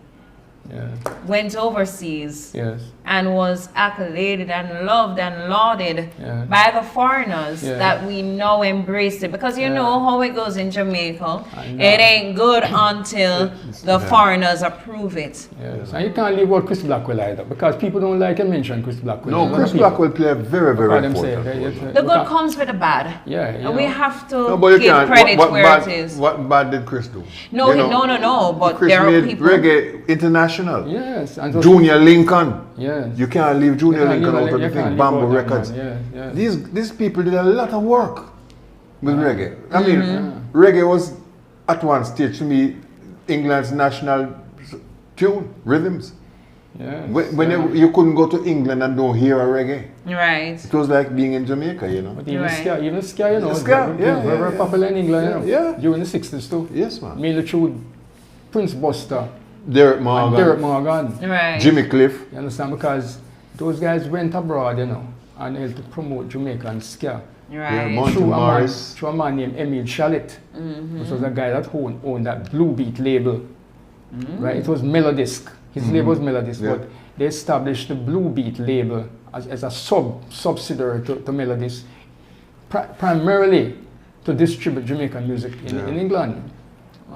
Yeah. went overseas Yes. and was accoladed and loved and lauded Yeah. by the foreigners Yeah. that we now embraced it. Because you Yeah. know how it goes in Jamaica. I know. It ain't good until the foreigners approve it. Yes. And you can't leave out Chris Blackwell either because people don't like to mention Chris Blackwell. No, Chris Blackwell played a very, very Call them say, important role. The good comes with the bad. Yeah, you And we know. have to No, but you give can't. credit what where bad, it is. What bad did Chris do? No, You know, no. But Chris there are made people. reggae international. Yes. And so- Junior Lincoln. Yes. You can't leave Junior You can't Lincoln leave- out of you the can't thing. leave Bamboo out that Records. man. Yeah, yeah. These people did a lot of work with reggae. I mean, Mm-hmm. reggae was at one stage to me England's national tune, rhythms. Yes. When you couldn't go to England and don't hear a reggae. Right. It was like being in Jamaica, you know. But even Right. ska, you know, Ska, was yeah, very, yeah, very yeah. popular in England, you know, Yeah. during the 60s too. Yes, man. Mainly through Prince Buster Derek and Morgan, Derek Morgan. Right. Jimmy Cliff. You understand? Because those guys went abroad, you know, and helped to promote Jamaican ska. Right. Yeah, Mon- Through Morris. through a man named Emil Shalit, which was a guy that owned that Blue Beat label. Right? It was Melodisc. His label was Melodisc, Yeah. but they established the Blue Beat label as a subsidiary to Melodisc, primarily to distribute Jamaican music in England.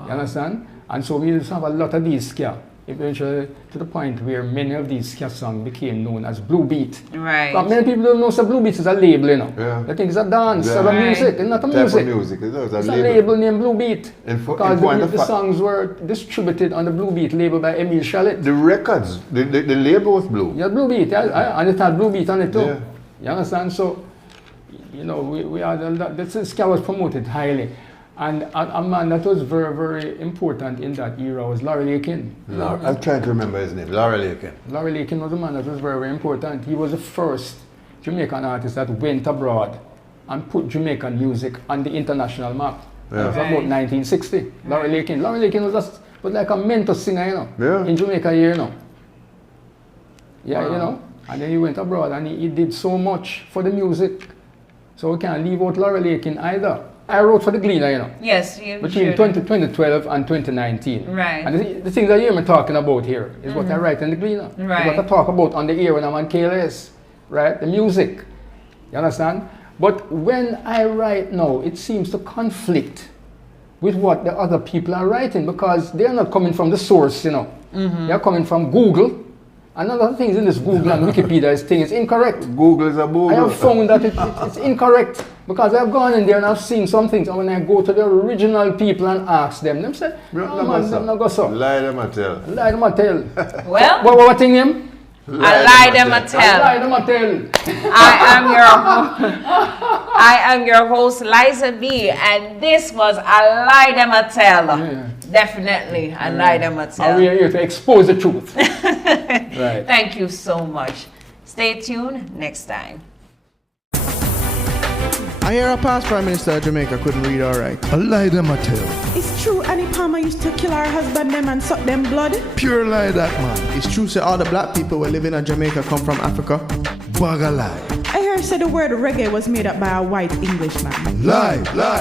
You understand? And so we used to have a lot of these ska. Eventually to the point where many of these ska songs became known as blue beat. Right. But many people don't know so blue beat is a label, you know. Yeah. They think it's a dance, Yeah. it's a music, it's not a Type music. of music. It's It's a label named Blue Beat. Because the fact, songs were distributed on the Blue Beat label by Emile Chalet. the records, the label was blue. Yeah, Blue Beat, and it had Blue Beat on it too. Yeah. You understand? So, you know, we had this ska was promoted highly. And a man that was very, very important in that era was Larry Lakin. I'm trying to remember his name. Larry Lakin. Larry Lakin was a man that was very, very important. He was the first Jamaican artist that went abroad and put Jamaican music on the international map. Yeah. It was about 1960. Larry Lakin. Larry Lakin was like a mentor singer, you know, Yeah. in Jamaica here, you know. Yeah, Wow. you know. And then he went abroad and he did so much for the music. So we can't leave out Larry Lakin either. I wrote for the Gleaner, you know. Yes, you Between should. 2012 and 2019. Right. And the things that you hear me talking about here is what I write in the Gleaner. Right. It's what I talk about on the air when I'm on KLS, right? The music. You understand? But when I write now, it seems to conflict with what the other people are writing because they're not coming from the source, you know. They're coming from Google. And other things in this Google and Wikipedia is incorrect. Google is a Google. I have found that it's incorrect because I've gone in there and I've seen some things, and when I go to the original people and ask them say, no man, them not go so. Lie them a tell. Lie them a tell. Well, What thing name? I lie them a tell. Lie them a tell. I am your host, Liza B, and this was a lie them a tell. Yeah. Definitely a lie them a And tell. we are here to expose the truth. Right. Thank you so much. Stay tuned next time. I hear a past Prime Minister of Jamaica couldn't read all right. A lie them a tell. It's true Annie Palmer used to kill her husband them and suck them blood. Pure lie that man. It's true say all the black people who live in Jamaica come from Africa. Bag a lie. I heard say the word reggae was made up by a white Englishman. Lie.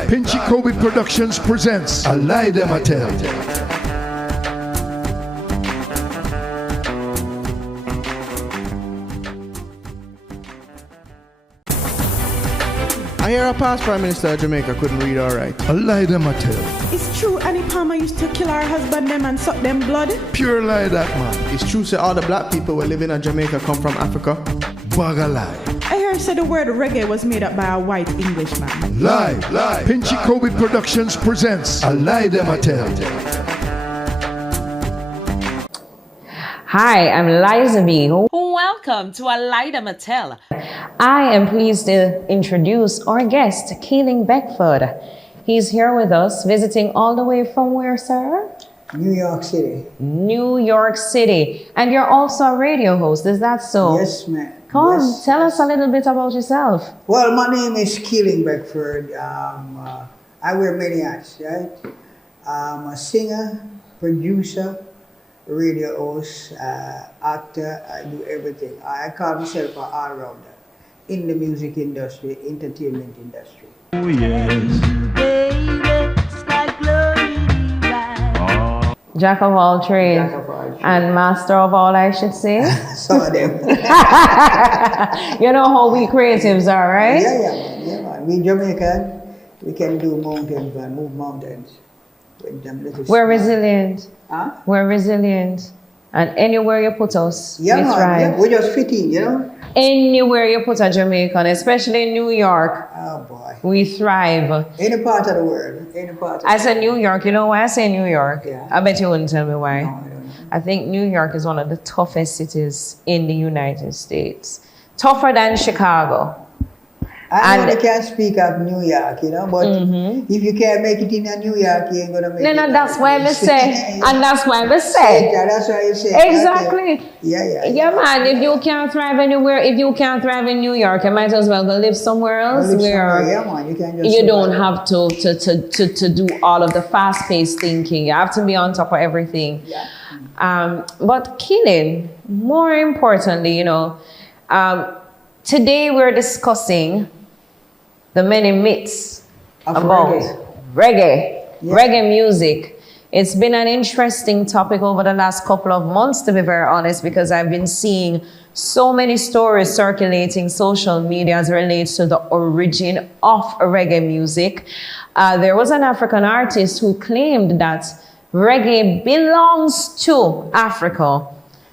Pinchykobi Productions presents A Lie Them a Tell. I hear a past Prime Minister of Jamaica couldn't read all right. A lie them a tell. It's true Annie Palmer used to kill her husband them and suck them blood. Pure lie that man. It's true say all the black people who live in Jamaica come from Africa. Bag a lie. I heard say the word reggae was made up by a white Englishman. Lie. Pinchykobi Productions presents A Lie Them a Tell. Hi, I'm Liza B. Welcome to A Lie Them a Tell. I am pleased to introduce our guest, Keeling Beckford. He's here with us, visiting all the way from where, sir? New York City. New York City. And you're also a radio host, is that so? Yes, ma'am. Come on, Yes. tell us a little bit about yourself. Well, my name is Keeling Beckford. I wear many hats, right? I'm a singer, producer, radio host, actor. I do everything. I call myself an all-rounder in the music industry, entertainment industry. Oh yes. Jack of all trades Jack of all trades. and master of all, I should say. Some of them. You know how we creatives are, right? Yeah, man. We Jamaican, we can do mountains and move mountains with them little. We're resilient. Huh? We're resilient. And anywhere you put us, Yeah, we man. thrive. Yeah, we just fit in, you know? Anywhere you put a Jamaican, especially in New York, Oh, boy. we thrive. Any part of the world, any part of I said New York. You know why I say New York? Yeah. I bet you wouldn't tell me why. No, I don't know. I think New York is one of the toughest cities in the United States. Tougher than Chicago. I know And- they can't speak of New York, you know, but if you can't make it in a New York, you ain't gonna make it. No, that's why I say. And that's why I say. Yeah, that's why you say. Exactly. Okay. Yeah. Yeah, man. If you can't thrive anywhere, if you can't thrive in New York, you might as well go live somewhere else Live where somewhere, yeah, man. You can just you don't survive. have to do all of the fast-paced thinking. You have to be on top of everything. Yeah. But killing, more importantly, today we're discussing the many myths Of about reggae, Yeah. reggae music. It's been an interesting topic over the last couple of months, to be very honest, because I've been seeing so many stories circulating social media as it relates to the origin of reggae music. There was an African artist who claimed that reggae belongs to Africa.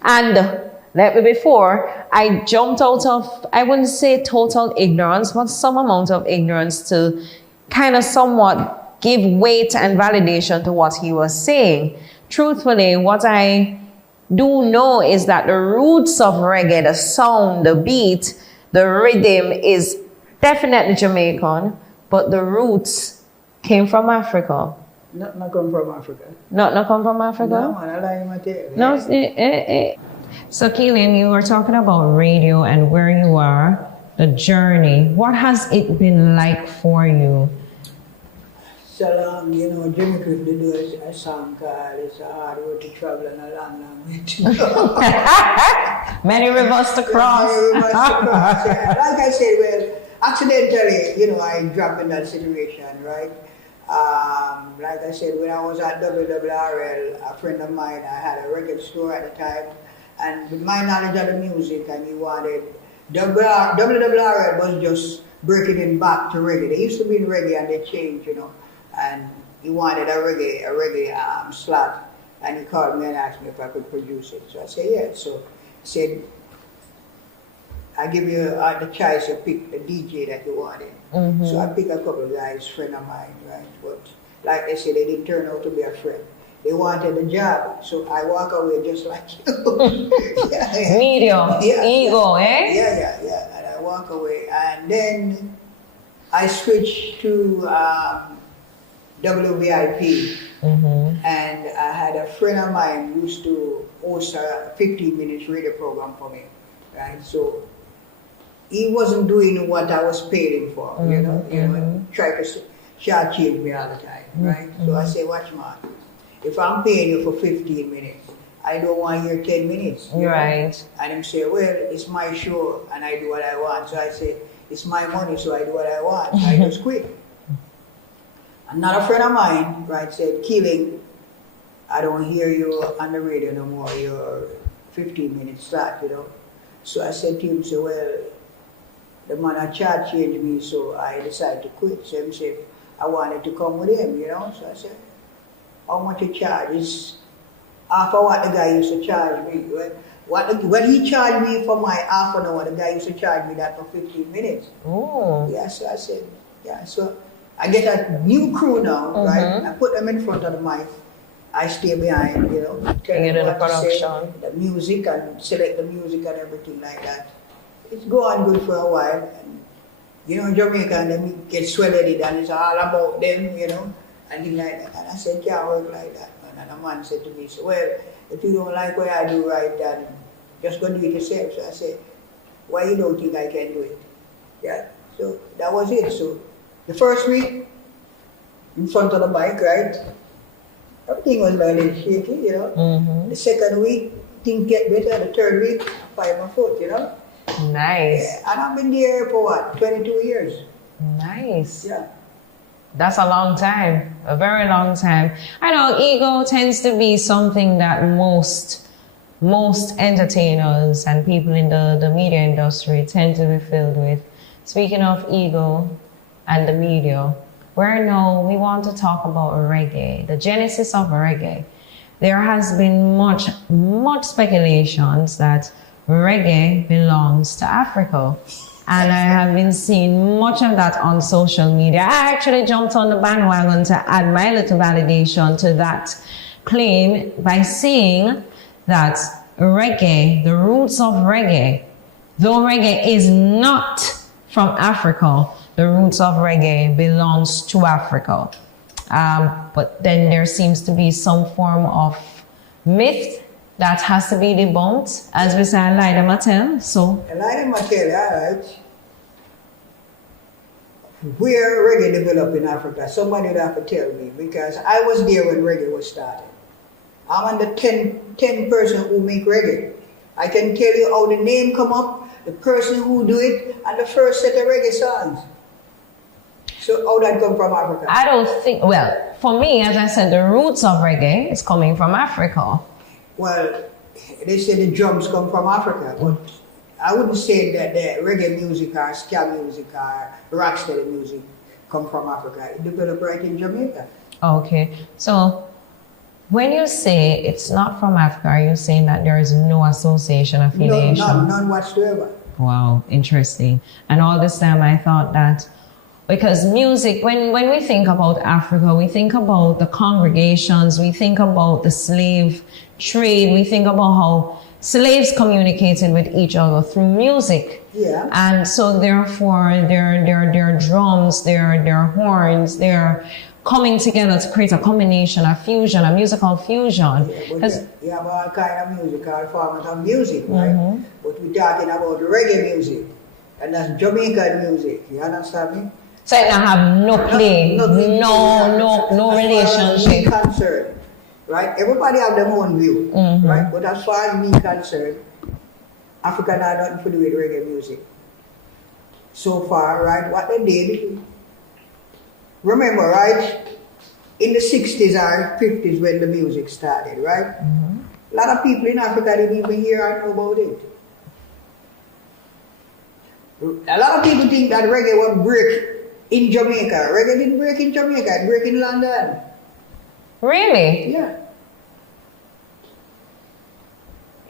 And like before, I jumped out of, I wouldn't say total ignorance, but some amount of ignorance to kind of somewhat give weight and validation to what he was saying. Truthfully, what I do know is that the roots of reggae, the sound, the beat, the rhythm is definitely Jamaican, but the roots came from Africa. Not come from Africa. Not come from Africa? No, man, I like my tail. No, So, Keelan, you were talking about radio and where you are, the journey. What has it been like for you? So long, you know, Jimmy Cliff did do a song called It's a Hard Road to Travel and a Long, Long Way to Go. Many rivers to cross. Many rivers to cross, yeah. Like I said, well, accidentally, you know, I dropped in that situation, right? Like I said, when I was at WRL, a friend of mine, I had a record store at the time, and with my knowledge of the music, and he wanted, WRL was just breaking it back to reggae. They used to be in reggae and they changed, you know, and he wanted a reggae slot, and he called me and asked me if I could produce it. So I said, yeah. So he said, I give you the choice to pick the DJ that you wanted. Mm-hmm. So I picked a couple of guys, friend of mine, right? But like I said, they didn't turn out to be a friend. They wanted a job, so I walk away just like you. Yeah. Medium, ego, eh? Yeah. And I walk away, and then I switched to WVIP, and I had a friend of mine who used to host a 15-minute radio program for me, right? So he wasn't doing what I was paying him for, you know, try to shortchange me all the time, right? So I say, watch man, if I'm paying you for 15 minutes, I don't want your 10 minutes. Right. And him say, well, it's my show and I do what I want. So I say, it's my money, so I do what I want. I just quit. Another friend of mine, right, said, Keeling, I don't hear you on the radio no more, your 15 minutes slot, you know. So I said to him, so, well, the man I charge changed me, so I decided to quit. So he said, I wanted to come with him, you know. So I said, how much you charge? It's half of what the guy used to charge me. When he charged me for my half an hour, the guy used to charge me that for 15 minutes. Oh. Yeah, so I said, yeah, so I get a new crew now, right? I put them in front of the mic. I stay behind, you know, tell them what to say, the music and select the music and everything like that. It's going good for a while. And, you know, in Jamaica, and then get swelled and it's all about them, you know, and things like that. And I said, can't work like that. And a man said to me, so, well, if you don't like what I do right, then just go do it yourself. So I said, why you don't think I can do it? Yeah, so that was it. So the first week, in front of the mic, right, everything was a little shaky, you know. The second week, things get better. The third week, 5 my foot, you know. Nice. Yeah, and I've been there for what, 22 years. Nice. Yeah. That's a long time, a very long time. I know ego tends to be something that most entertainers and people in the media industry tend to be filled with. Speaking of ego and the media, we want to talk about reggae, the genesis of reggae. There has been much speculations that reggae belongs to Africa. And I have been seeing much of that on social media. I actually jumped on the bandwagon to add my little validation to that claim by saying that reggae, the roots of reggae, though reggae is not from Africa, the roots of reggae belongs to Africa. But then there seems to be some form of myth that has to be debunked, as we say, Elijah Mattel. So, Elijah Mattel, all right. Where reggae developed in Africa, somebody would have to tell me, because I was there when reggae was started. I'm on the 10 person who make reggae. I can tell you how the name come up, the person who do it, and the first set of reggae songs. So how that come from Africa? I don't think, well, for me, as I said, the roots of reggae is coming from Africa. Well, they say the drums come from Africa, but I wouldn't say that the reggae music or ska music or rocksteady music come from Africa. It developed right in Jamaica. Okay, so When you say it's not from Africa, are you saying that there is no association, affiliation? No, none whatsoever. Wow, interesting. And all this time I thought that because music, when we think about Africa, we think about the congregations, we think about the slave trade, we think about how slaves communicated with each other through music. Yeah. And so therefore their drums, their horns, they're coming together to create a combination, a fusion, a musical fusion. Yeah, you have all kind of music, all forms of music, right? But we're talking about reggae music, and that's Jamaican music. You understand me? So it don't have no play, no relationship. Concerned, right? Everybody have their own view, right? But as far as me concerned, Africa had nothing to do with reggae music. So far, right? What they did. Remember, right, in the 60s or 50s when the music started, right? A lot of people in Africa didn't even hear or know about it. A lot of people think that reggae would break in Jamaica. Reggae didn't break in Jamaica, it broke in London. Really? Yeah.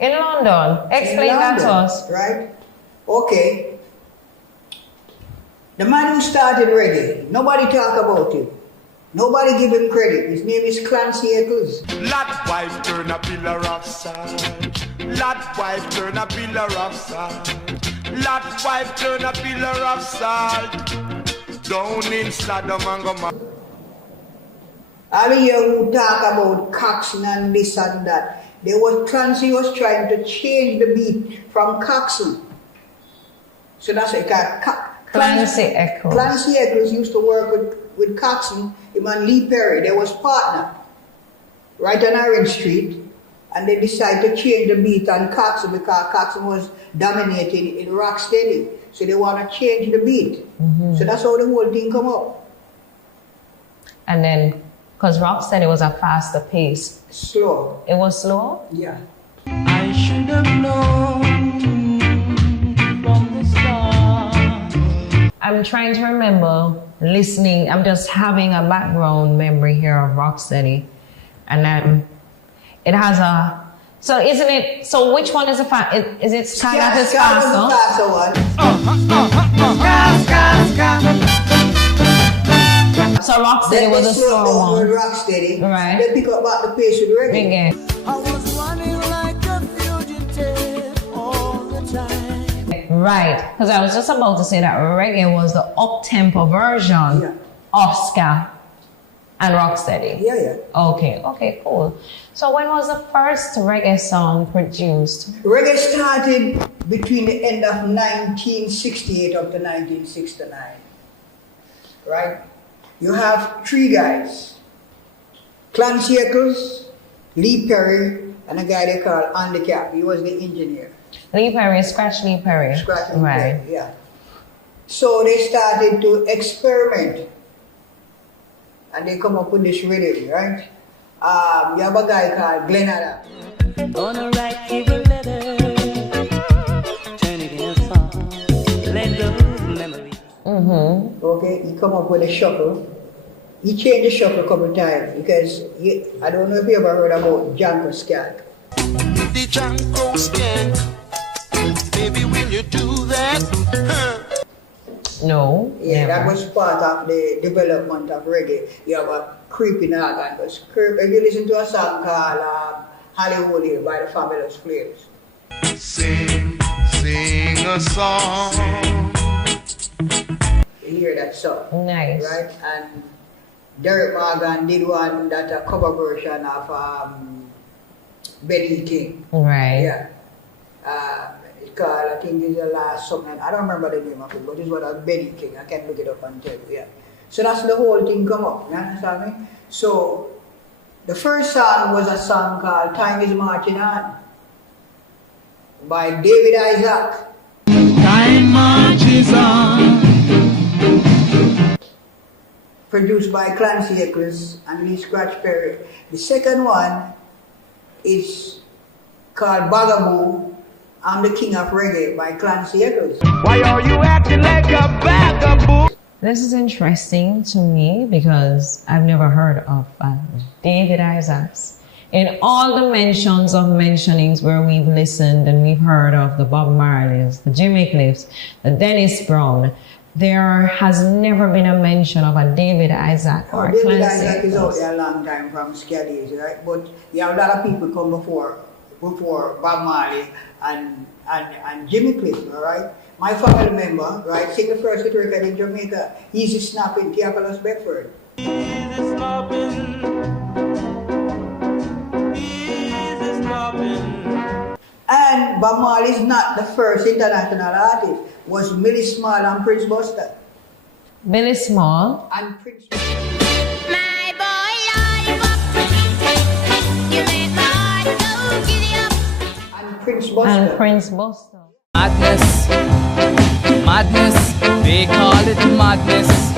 In London? Explain that to us. Right? Okay. The man who started reggae, nobody talk about him. Nobody give him credit. His name is Clancy Eccles. Lad wife turn a pillar of salt. Lad wife turn a pillar of salt. Lad wife turn a pillar of salt. Down in Saddam and Gomorrah. All of you who talk about Coxsone and this and that, Clancy was trying to change the beat from Coxsone. So that's a Clancy Eccles. Clancy Eccles used to work with Coxsone, him and Lee Perry. They was partner right on Orange Street, and they decided to change the beat on Coxsone because Coxsone was dominating in Rocksteady. So they want to change the beat. So that's how the whole thing come up. And then, because Rocksteady was a faster pace. Slow. It was slow? Yeah. I should have known from the start. I'm trying to remember listening. I'm just having a background memory here of Rocksteady. And it has a... So isn't it... So which one is a fast... Is it Sky that is faster? Sky was the faster one. So Rocksteady was a slower one. Rocksteady. Right. They pick up back the pace with reggae. Again. I was running like a fugitive all the time. Right. Because I was just about to say that reggae was the up-tempo version of ska and Rocksteady. Yeah. Okay, cool. So when was the first reggae song produced? Reggae started between the end of 1968 up to 1969. Right? You have three guys. Clancy Eccles, Lee Perry, and a guy they call Andy Cap. He was the engineer. Lee Perry, Scratch Lee Perry. Scratch Lee right. Perry, yeah. So they started to experiment. And they come up with this rhythm, right? You have a guy called Glenn Adams. Gonna write you a letter, turn it in a song, let those memories. Okay, he come up with a shuffle. He changed the shuffle a couple times because I don't know if you ever heard about Janko Skank. The Janko Skank, baby, will you do that? No. Yeah, never. that was part of the development of reggae. You have a creeping organ. If you listen to a song called Hollywood Hill by the Fabulous Flames. Sing a song. You hear that song. Nice. Right? And Derek Morgan did one that a cover version of Benny King. Right. Yeah. It's called, I think it's the last song. I don't remember the name of it, but it's one of Benny King. I can look it up and tell you. Yeah. So that's the whole thing come up. You understand me? So the first song was a song called Time is Marching On by David Isaac. Time marches on. Produced by Clancy Eccles and Lee Scratch Perry. The second one is called Bagaboo, I'm the King of Reggae by Clancy Eccles. Why are you acting like a vagabond? This is interesting to me because I've never heard of David Isaacs. in all the mentions of mentionings where we've listened and we've heard of the Bob Marleys, the Jimmy Cliffs, the Dennis Brown, there has never been a mention of a David Isaac or a David Clancy. Isaac is out there a long time from Scadies, right? But you have a lot of people come before Bob Marley and Jimmy Cliff, all right? My family member, right, sing the first hit record in Jamaica, Easy Snapping, Theophilus Beckford. Easy snapping. Easy snapping. And Bob Marley is not the first international artist. Was Millie Small and Prince Buster. Billy Small. And Prince My boy, are you up? You make my heart go giddy up. and Prince Buster. And Prince Buster. Madness, madness, they call it madness.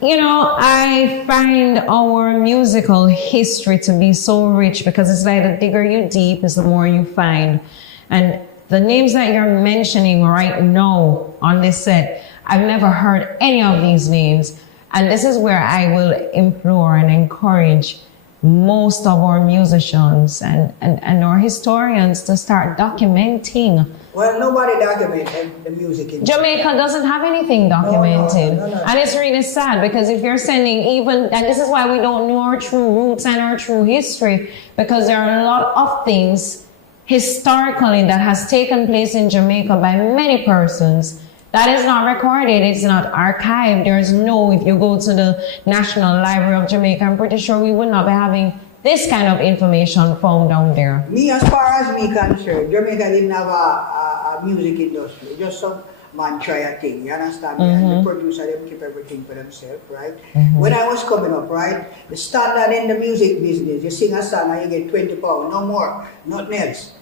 You know, I find our musical history to be so rich because it's like the digger you deep is the more you find. And the names that you're mentioning right now on this set, I've never heard any of these names. And this is where I will implore and encourage most of our musicians and our historians to start documenting. Well, nobody documented the music in Jamaica doesn't have anything documented. No. And it's really sad because if you're sending even, and this is why we don't know our true roots and our true history, because there are a lot of things historically that has taken place in Jamaica by many persons that is not recorded, it's not archived. There's no, if you go to the National Library of Jamaica, I'm pretty sure we would not be having this kind of information found down there. Me, as far as me concerned, Jamaica didn't have a music industry. Just some man try a thing, you understand me? And the producer, them keep everything for themselves, right? When I was coming up, right, the standard in the music business, you sing a song and you get 20 pounds, no more, nothing else.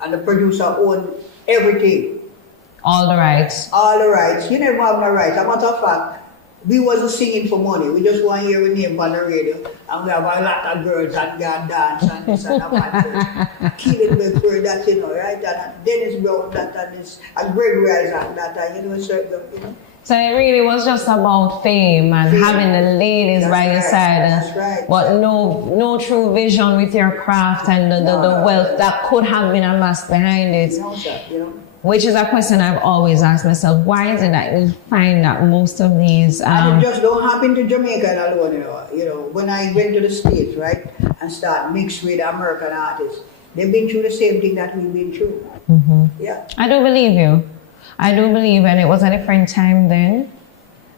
And the producer owned everything. All the rights. All the rights. You never have no rights. As a matter of fact, we wasn't singing for money. We just want to hear a name on the radio. And we have a lot of girls that go dance and this and that. Killing me for that, you know, right? And Dennis Brown, that and this. And Gregory Isaac, that and, you know, certain, you know. So it really was just about fame and having the ladies That's by your right, side. that's right. But no true vision with your craft and the wealth that could have been amassed behind it. You know, sir, you know. Which is a question I've always asked myself. Why is it that you find that most of these... and it just don't happen to Jamaica alone, you know. You know, when I went to the States, right, and start mix with American artists, they've been through the same thing that we've been through. Yeah. I do believe you. I do believe, and it was a different time then.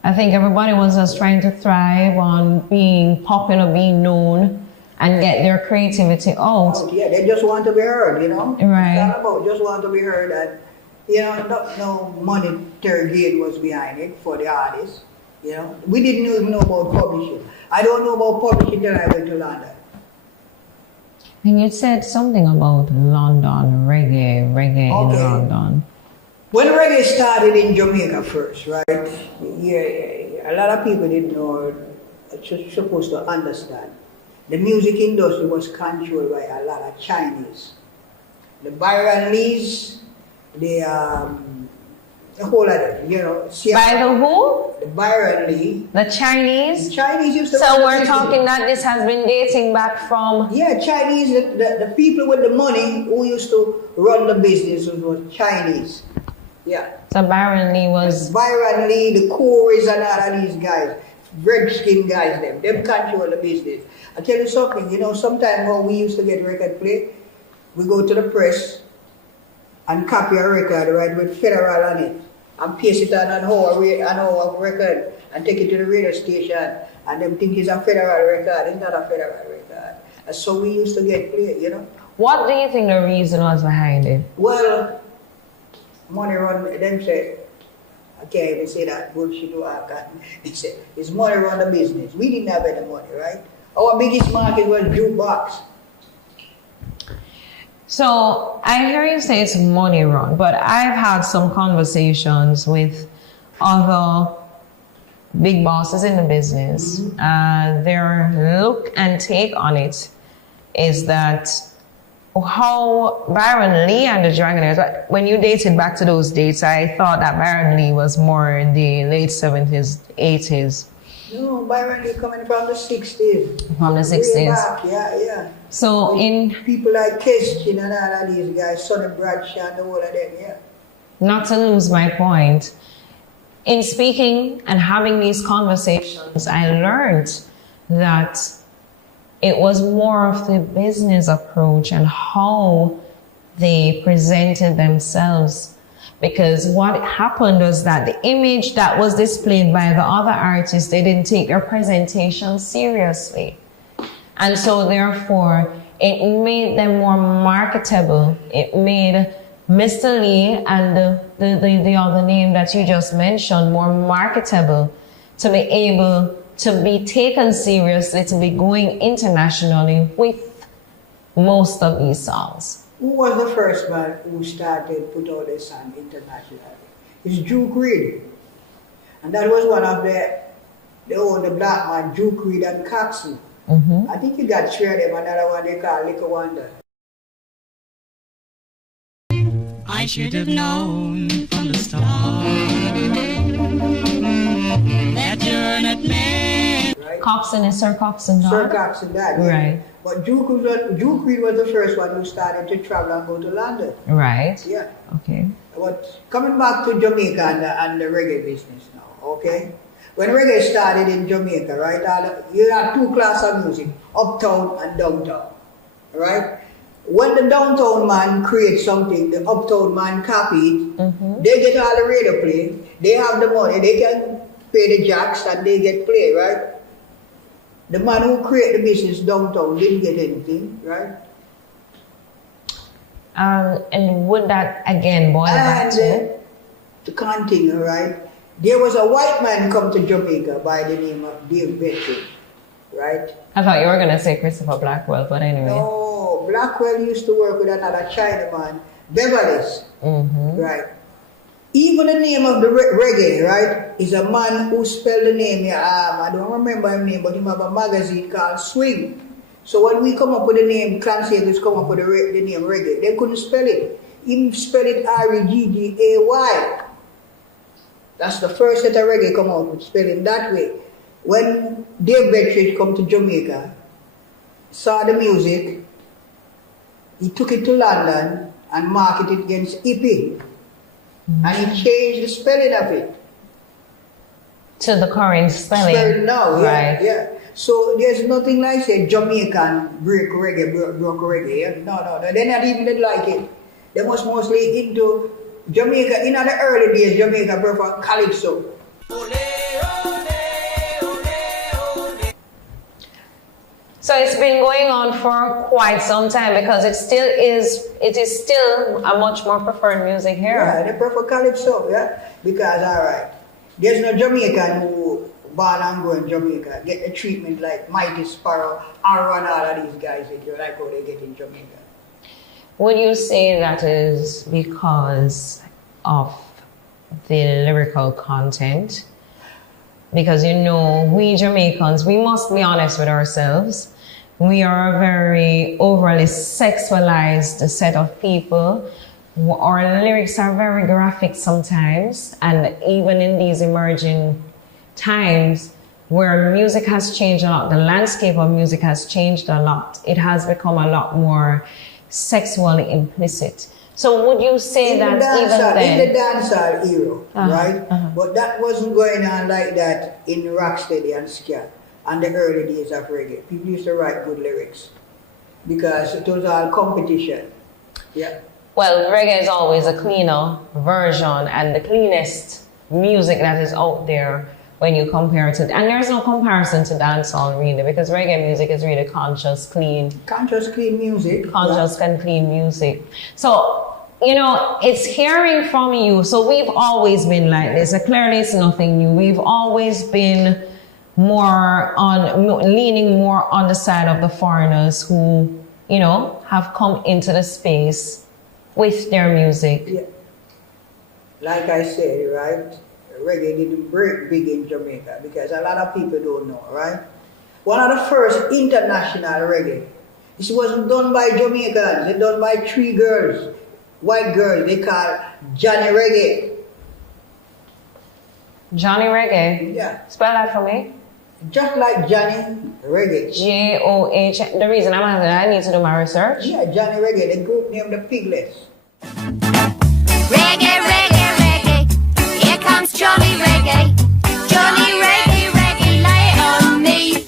I think everybody was just trying to thrive on being popular, being known, and get their creativity out. Yeah, they just want to be heard, you know. Right. It's all about just want to be heard, and you know, no monetary gain was behind it for the artists. You know, we didn't even know about publishing. I don't know about publishing till I went to London. And you said something about London, reggae in London. When reggae started in Jamaica first, right? Yeah, a lot of people didn't know, supposed to understand. The music industry was controlled by a lot of Chinese. The Byron Lees, the whole of them, you know. By the who? The Byron Lee. The Chinese? The Chinese used to... So we're talking that this has been dating back from... Yeah, Chinese, the people with the money who used to run the business was Chinese. Yeah. So Byron Lee was... Byron Lee, the Corys and all of these guys, red skin guys, them control the business. I tell you something, you know, sometimes when we used to get record play, we go to the press and copy a record, right, with federal on it, and paste it on our record, and take it to the radio station, and them think it's a federal record. It's not a federal record. And so we used to get play, you know. What do you think the reason was behind it? Well, money run, them say, I can't even say that bullshit to our cotton. They say, it's money run the business. We didn't have any money, right? Our biggest market was jukebox. So I hear you say it's money run, but I've had some conversations with other big bosses in the business. Their look and take on it is that how Byron Lee and the Dragonaires, when you dated back to those dates, I thought that Byron Lee was more in the late 70s, 80s. No, Byron, they coming from the 60s. From the Way 60s. back, yeah. So in People like Keskin and all of these guys, Sonny Bradshaw and the whole of them, yeah. not to lose my point, in speaking and having these conversations, I learned that it was more of the business approach and how they presented themselves. Because what happened was that the image that was displayed by the other artists, they didn't take their presentation seriously. And so therefore, it made them more marketable. It made Mr. Lee and the other name that you just mentioned more marketable to be able to be taken seriously, to be going internationally with most of these songs. Who was the first man who started put out a song internationally? It's Duke Reid. And that was one of the black man, Duke Reid and Coxsone. I think you got three of them, another one they call Little Wonder. I should have known from the start that you're not meant. Right? Coxsone is Sir Coxsone, Sir Coxsone, that. Yeah. Right. But Duke Reid was the first one who started to travel and go to London. Right. Yeah. Okay. But coming back to Jamaica and the reggae business now, okay? When reggae started in Jamaica, right, you had two classes of music, uptown and downtown, right? When the downtown man creates something, the uptown man copy it, they get all the radio play, they have the money, they can pay the jacks and they get play, right? The man who created the business downtown didn't get anything, right? And would that again boil back to continue, right? There was a white man come to Jamaica by the name of Dave Bedford, right? I thought you were going to say Christopher Blackwell, but anyway. No, Blackwell used to work with another Chinaman, Beverly's, right? Even the name of the reggae, right, is a man who spelled the name, I don't remember his name, but he have a magazine called Swing. So when we come up with the name, translators come up with the name reggae, they couldn't spell it. He spelled it R-E-G-G-A-Y. That's the first set of reggae come out with spelling that way. When Dave Bedford come to Jamaica, saw the music, he took it to London and marketed it against hippie. And he changed the spelling of it. To the current spelling. Spelling now, right. Yeah. So there's nothing like say Jamaican break reggae, broke reggae. Yeah? No, they're not even like it. They was mostly into Jamaica. In the early days, Jamaica preferred calypso. So it's been going on for quite some time because it is still a much more preferred music here. Yeah, they prefer calypso, yeah. Because alright, there's no Jamaican who born and grow in Jamaica get the treatment like Mighty Sparrow, Arrow and all of these guys if you like how they get in Jamaica. Would you say that is because of the lyrical content? Because we Jamaicans, we must be honest with ourselves. We are a very overly sexualized set of people. Our lyrics are very graphic sometimes, and even in these emerging times where music has changed a lot, the landscape of music has changed a lot. It has become a lot more sexually implicit. So would you say that even then? In the dancehall era, right? But that wasn't going on like that in rocksteady and ska and the early days of reggae. People used to write good lyrics because it was all competition. Yeah. Well, reggae is always a cleaner version and the cleanest music that is out there when you compare it to, and there's no comparison to dancehall really, because reggae music is really conscious, clean. Conscious, clean music. Conscious and clean music. So, it's hearing from you. So we've always been like this. Clearly it's nothing new. We've always been leaning more on the side of the foreigners who, have come into the space with their music. Yeah. Like I said, right? Reggae didn't break big in Jamaica because a lot of people don't know, right? One of the first international reggae. This wasn't done by Jamaicans, it's done by three girls, white girls, they call Johnny Reggae. Johnny Reggae? Yeah. Spell that for me. Just like Johnny Reggae. J-O-H. The reason I'm asking, I need to do my research. Yeah, Johnny Reggae, the group named the Piglets. Reggae, reggae, reggae. Here comes Johnny Reggae. Johnny Reggae, reggae, lay on me.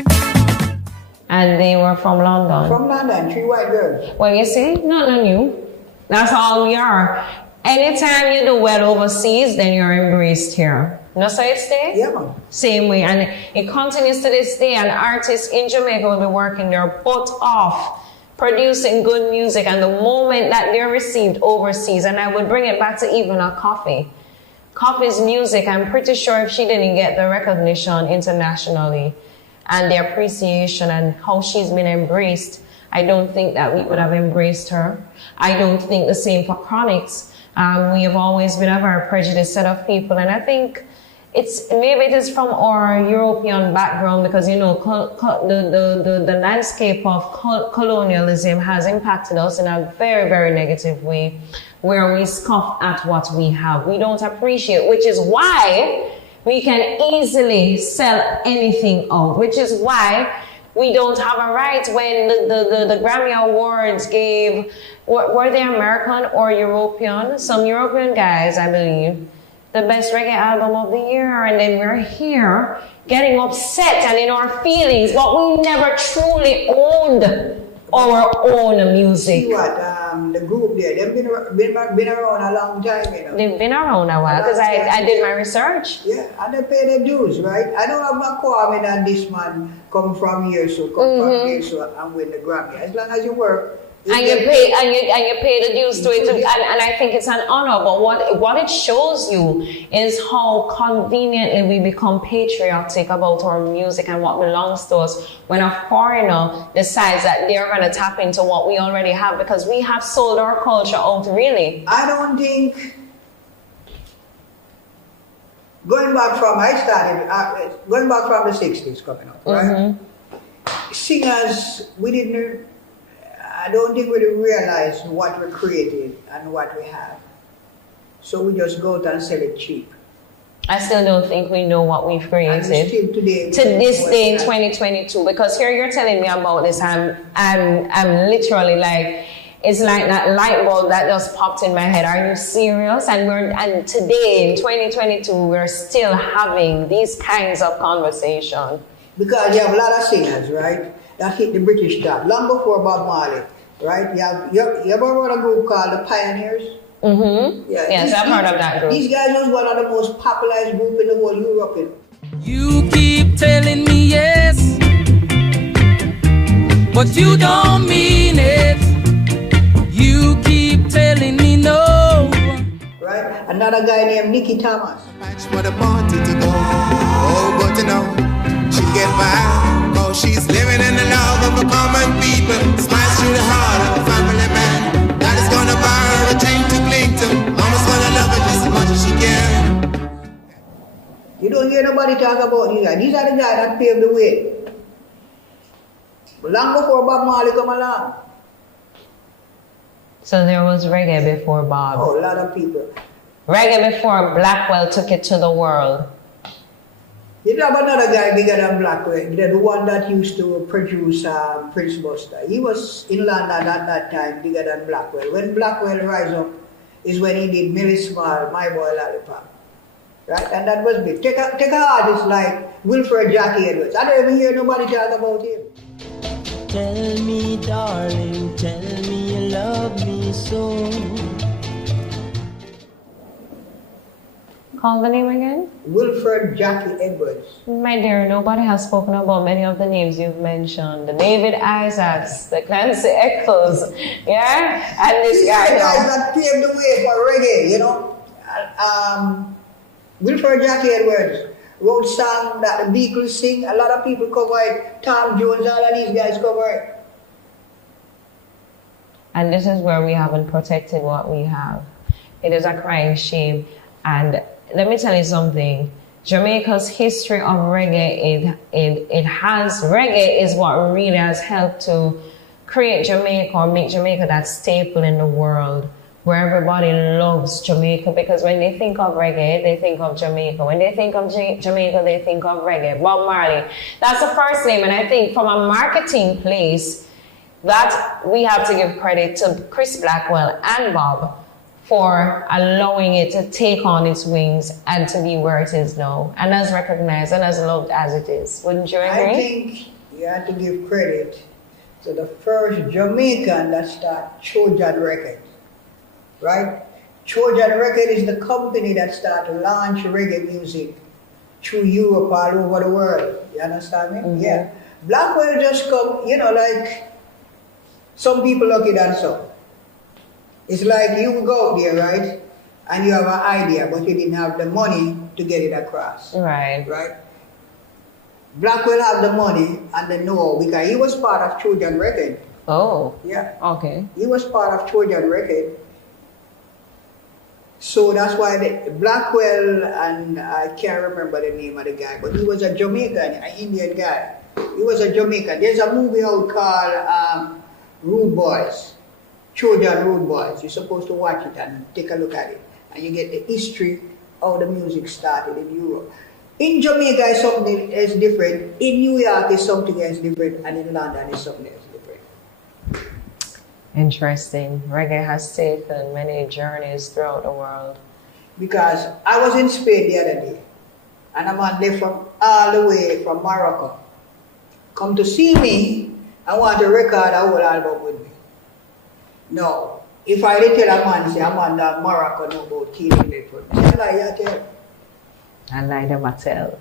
And they were from London. From London, 3 white girls. Well, you see, nothing new. That's all we are. Anytime you do well overseas, then you're embraced here. No, so it stay? Yeah, man. Same way. And it continues to this day. And artists in Jamaica will be working their butt off, producing good music. And the moment that they're received overseas, and I would bring it back to even a Coffee. Coffee's music, I'm pretty sure if she didn't get the recognition internationally and the appreciation and how she's been embraced, I don't think that we would have embraced her. I don't think the same for Chronics. We have always been a very prejudiced set of people, and I think maybe it is from our European background, because you know the landscape of colonialism has impacted us in a very, very negative way, where we scoff at what we have. We don't appreciate, which is why we can easily sell anything out, which is why we don't have a right. When the Grammy Awards gave, were they American or European? Some European guys, I believe, the best reggae album of the year, and then we're here getting upset and in our feelings, but we never truly owned our own music. See what, the group there, they've been around a long time, you know. They've been around a while, because I did my research. Yeah, and they pay their dues, right? I don't have no quarrel that this man come from here, from here, and win the Grammy. As long as you work. And you pay the dues to it, and I think it's an honor. But what it shows you is how conveniently we become patriotic about our music and what belongs to us when a foreigner decides that they're going to tap into what we already have, because we have sold our culture out, really. I don't think, going back from the 60s coming up, right? Singers, I don't think we realize what we created and what we have. So we just go out and sell it cheap. I still don't think we know what we've created. And still today, to this day in 2022, because here you're telling me about this, I'm literally like, it's like that light bulb that just popped in my head. Are you serious? And today in 2022, we're still having these kinds of conversation. Because you have a lot of singers, right, that hit the British top long before Bob Marley, right? You ever heard of a group called the Pioneers? Mm-hmm. Yeah, yes, I've heard of that group. These guys was one of the most popularized group in the whole Europe. You keep telling me yes, but you don't mean it. You keep telling me no. Right? Another guy named Nicky Thomas. For the party to go. Oh, but you know, she get by. Oh, she's living in the love of a common people. Smiles through the heart of a family man. That is gonna buy her a chain to cling to. Mama's gonna love her just as much as she can. You don't hear nobody talk about these guys. These are the guys that paved the way. Long before Bob Marley come along. So there was reggae before Bob. Oh, a lot of people. Reggae before Blackwell took it to the world. You have another guy bigger than Blackwell, the one that used to produce Prince Buster. He was in London at that time, bigger than Blackwell. When Blackwell rise up is when he did Millie Small, My Boy Lollipop. Right? And that was big. Take a artist like Wilfred Jackie Edwards. I don't even hear nobody talk about him. Tell me, darling, tell me you love me so. Call the name again? Wilfred Jackie Edwards. My dear, nobody has spoken about many of the names you've mentioned. The David Isaacs, the Clancy Eccles, yeah? And this guy. These guys that paved the way for reggae, you know? Wilfred Jackie Edwards wrote songs that the Beatles sing. A lot of people cover it. Tom Jones, all of these guys cover it. And this is where we haven't protected what we have. It is a crying shame. And let me tell you something. Jamaica's history of reggae, reggae is what really has helped to create Jamaica or make Jamaica that staple in the world where everybody loves Jamaica, because when they think of reggae, they think of Jamaica. When they think of Jamaica, they think of reggae. Bob Marley. That's the first name, and I think from a marketing place, that we have to give credit to Chris Blackwell and Bob for allowing it to take on its wings and to be where it is now, and as recognized and as loved as it is. Wouldn't you agree? I think you have to give credit to the first Jamaican that started Trojan Records, right? Trojan Records is the company that started to launch reggae music through Europe, all over the world. You understand me? Mm-hmm. Yeah. Blackwell just come, like some people lucky than some. It's like you go out there, right? And you have an idea, but you didn't have the money to get it across. Right. Right? Blackwell have the money and the know because he was part of Trojan Record. Oh. Yeah. Okay. He was part of Trojan Record. So that's why Blackwell, and I can't remember the name of the guy, but he was a Jamaican, an Indian guy. He was a Jamaican. There's a movie out called Rude Boys, Trojan Rude Boys. You're supposed to watch it and take a look at it. And you get the history of the music started in Europe. In Jamaica is something else different. In New York is something else different. And in London is something else different. Interesting. Reggae has taken many journeys throughout the world. Because I was in Spain the other day. And a man there from all the way from Morocco come to see me and want to record a whole album with me. No. If I did tell a man, say a man that Morocco know about killing people. Say lie, you tell. And lie them a tell.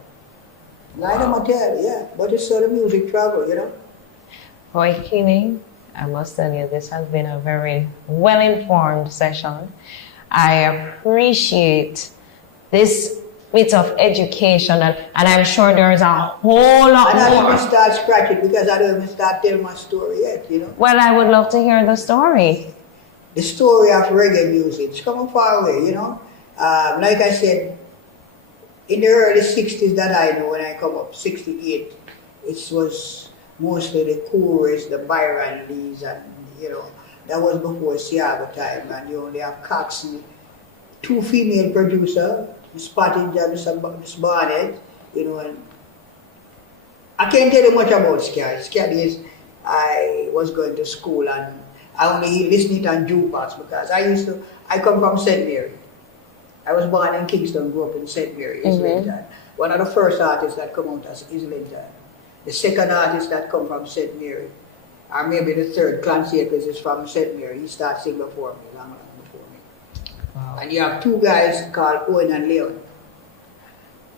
Lie them a tell, yeah. But it's so the music travel, Boy Keeling, I must tell you, this has been a very well-informed session. I appreciate this bit of education, and I'm sure there's a whole lot more. And I don't even start scratching because I don't even start telling my story yet, Well, I would love to hear the story. The story of reggae music. It's coming far away, Like I said, in the early 60s that I know, when I come up, 68, it was mostly the chorus, the Byron Lees, and, that was before Siago time, and you only have Coxsey, 2 female producers, Spotted Miss Barnett, and I can't tell you much about Ska. Ska is, I was going to school and I only listened on jukebox because I come from St. Mary. I was born in Kingston, grew up in St. Mary, Islington. One of the first artists that come out as Islington. The second artist that come from St. Mary, or maybe the third, Clancy Akers is from St. Mary. He started singing before me, long before me. Wow. And you have 2 guys called Owen and Leon.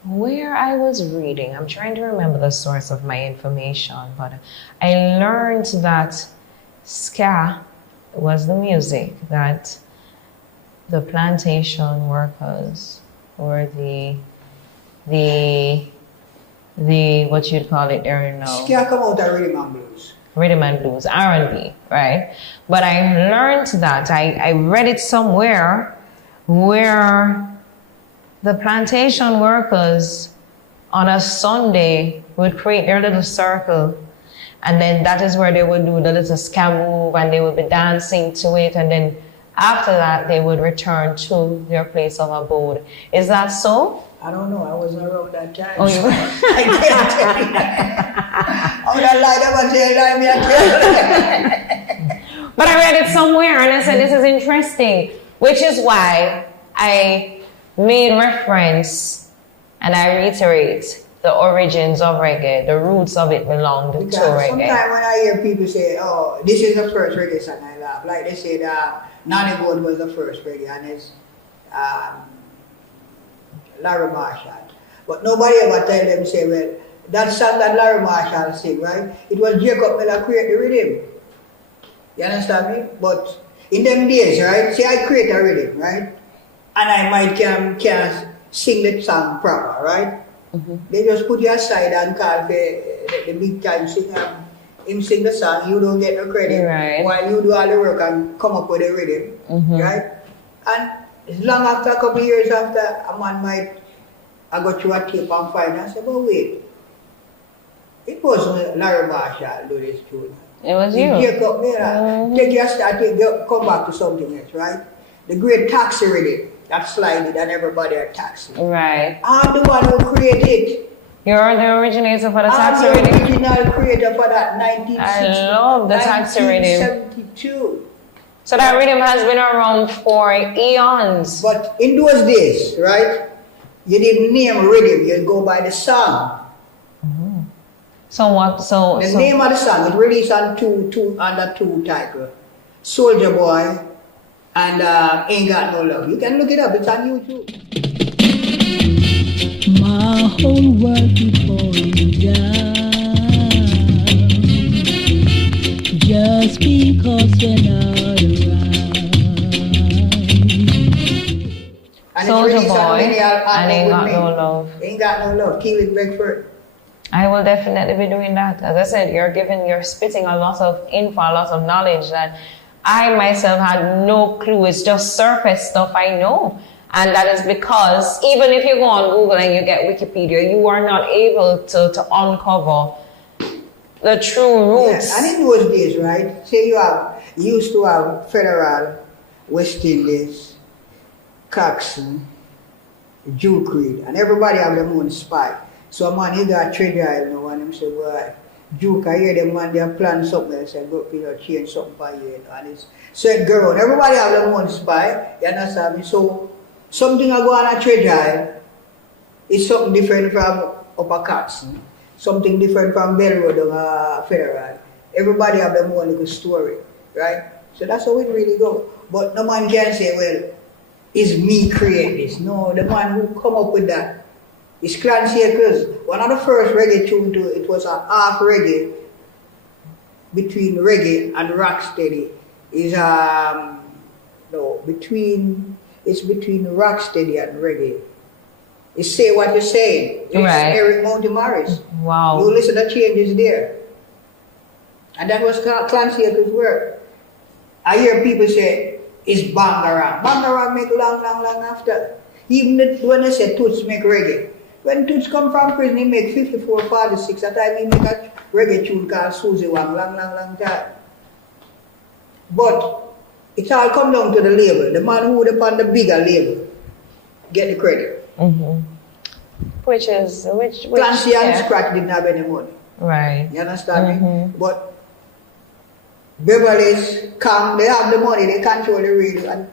Where I was reading, I'm trying to remember the source of my information, but I learned that ska was the music that the plantation workers or the what you'd call it there now. Ska come out of rhythm and blues. Rhythm and blues, R&B, right? But I learned that, I read it somewhere where the plantation workers on a Sunday would create their little circle, and then that is where they would do the little ska move and they would be dancing to it, and then after that they would return to their place of abode. Is that so? I don't know, I wasn't around that time. Oh, you were? I can't tell you that. I would have lied about it. But I read it somewhere and I said, this is interesting, which is why I made reference and I reiterate the origins of reggae, the roots of it belonged to reggae. Sometimes when I hear people say, oh, this is the first reggae song, I laugh. Like they said, Nani Gold was the first reggae, and it's Larry Marshall. But nobody ever tell them, say, well, that song that Larry Marshall sing, right? It was Jacob Miller create the rhythm. You understand me? But in them days, right? Say I create a rhythm, right? And I might can sing the song proper, right? Mm-hmm. They just put you aside and call the big time singer. Him sing the song, you don't get no credit. Right. While you do all the work and come up with the rhythm, right? And long after, a couple of years after, a man might, I go through a tape and find and say, but wait, it wasn't Larry Marshall do this tune. It was you. Jacob Miller. Take your start, come back to something else, right? the great taxi rhythm that slided and everybody a taxi. Right. I'm the one who created it. You're the originator for the taxi I'm the rhythm? original creator for that 1960. I love the taxi rhythm. 1972. So that rhythm has been around for eons. But in those days, right, you didn't name rhythm, you'd go by the song. So what? The name of the song was released on under two title, Soldier Boy and Ain't Got No Love. You can look it up, it's on YouTube. My whole world keep falling down just because you're not around. And Soldier it's released on Boy many and Ain't Got No Love. Ain't Got No Love, Keelan Beckford. I will definitely be doing that. As I said, you're spitting a lot of info, a lot of knowledge that I myself had no clue. It's just surface stuff I know. And that is because even if you go on Google and you get Wikipedia, you are not able to uncover the true roots. Yeah, and in those days, right, say you used to have Federal, West Indies, Coxsone, Duke Reed, and everybody have their own spy. So man, he got Treasure Island now, and him say, well, Duke, I hear them man, they plan something, they say, go, change something for you, and it's said girl, everybody have their own spy, you understand me? So, something I go on a Treasure Island is something different from Upper Coxsone, something different from Bell Road or Federal. Everybody have their own little story, right? So that's how it really goes. But no man can say, well, it's me create this. No, the man who come up with that is Clancy Eccles. One of the first reggae tune it was a half reggae between reggae and rocksteady. Is between rocksteady and reggae. It's Say What You're Saying. It's Right. Eric Monty Morris. Wow. You listen to changes there. And that was Clancy Eccles' work. I hear people say, it's Bangarang. Bangarang make long after. Even when they say Toots make reggae. When Toots come from prison, he make 54, 46. That time he make a reggae tune called Susie Wang, long time. But it's all come down to the label. The man who would have on the bigger label get the credit. Which Clancy and Scratch didn't have any money. Right. You understand me? But Beverly's, Kang, they have the money, they control the radio and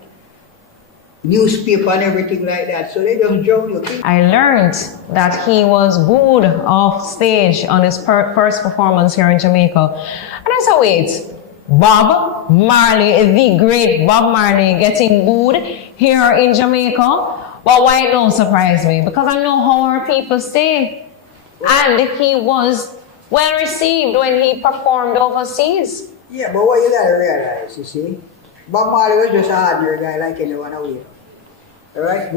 newspaper and everything like that. So they just drown you. I learned that he was booed off stage on his first performance here in Jamaica. And I said, wait, Bob Marley, the great Bob Marley, getting booed here in Jamaica? But why it don't surprise me? Because I know how our people stay. And he was well received when he performed overseas. Yeah, but what you gotta realize, you see, Bob Marley was just a ordinary guy like anyone out here. Alright?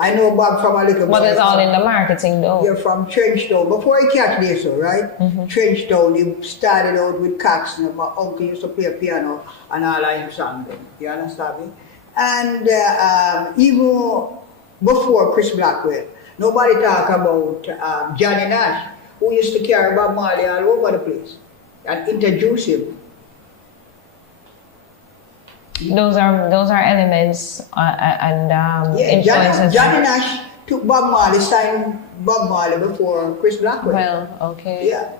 I know Bob from a little But it's all in the marketing though. You're from Trenchtown. Before he catch this, right? Trenchtown, he started out with Coxsone. My uncle used to play piano and all of him songs. You understand me? And even before Chris Blackwell, nobody talk about Johnny Nash, who used to carry Bob Marley all over the place and introduce him. Those are elements and influences. Johnny Nash took Bob Marley, signed Bob Marley before Chris Blackwell. Well, okay. Yeah.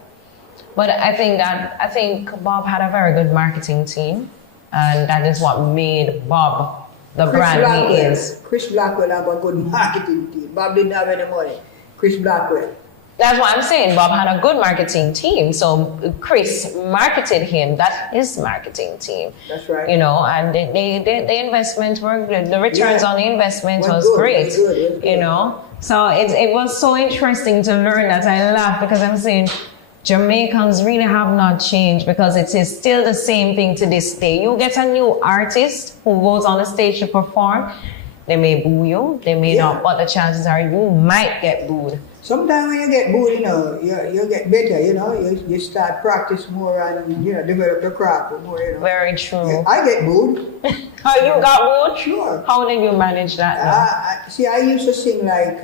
But I think Bob had a very good marketing team, and that is what made Bob the brand he is. Chris Blackwell had a good marketing team. Bob didn't have any money. Chris Blackwell. That's what I'm saying. Bob had a good marketing team, so Chris marketed him. That's his marketing team. That's right. You know, and the investment were good. The returns on the investment was great. You know, so it was so interesting to learn that. I laughed because I'm saying Jamaicans really have not changed, because it is still the same thing to this day. You get a new artist who goes on the stage to perform, they may boo you, they may not, but the chances are you might get booed. Sometimes when you get booed, you know, you get better, you know, you start practice more and, you know, develop your craft more, you know. Very true. Yeah, I get booed. Oh, you got booed? Sure. How did you manage that? See, I used to sing like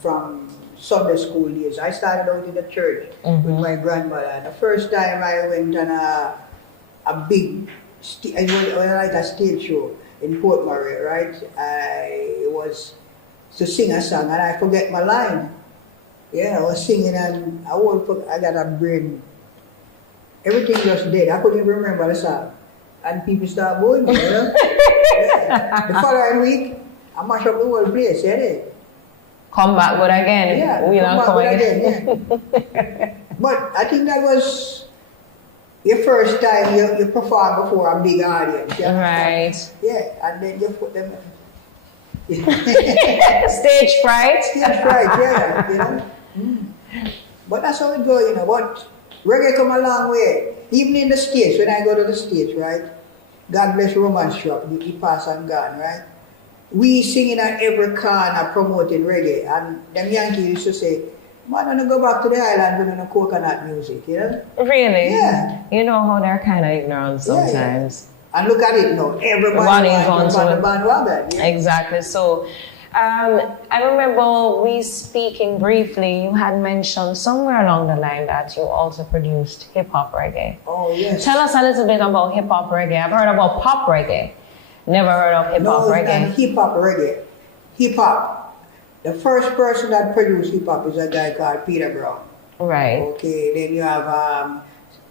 from Sunday school days. I started out in the church with my grandmother. And the first time I went on a big, like a stage show, in Port Murray, right? I was to sing a song and I forget my line. Yeah, I was singing and I got a brain. Everything just dead. I couldn't even remember the song. And people start booing me, you know? Yeah. The following week, I mash up the whole place, yeah. Come back good again. Yeah, come back good again, yeah. But I think that was your first time you perform before a big audience. Yeah? Right. Yeah, and then you put them in. Stage fright. Stage fright, yeah, you know. But that's how it goes, you know. But reggae come a long way. Even in the States, when I go to the States, right? God bless Roman shop, he passed and gone, right? We singing at every corner promoting reggae. And them Yankees used to say, man, I don't go back to the island with no coconut music, you know? Really? Yeah. You know how they're kind of ignorant sometimes. Yeah. And look at it now. Everybody wants to the bandwagon. Yeah? Exactly. So, I remember we speaking briefly, you had mentioned somewhere along the line that you also produced hip-hop reggae. Oh, yes. Tell us a little bit about hip-hop reggae. I've heard about pop reggae. Never heard of hip-hop reggae. No, hip-hop reggae. Hip-hop. The first person that produced hip-hop is a guy called Peter Brown. Right. Okay, then you have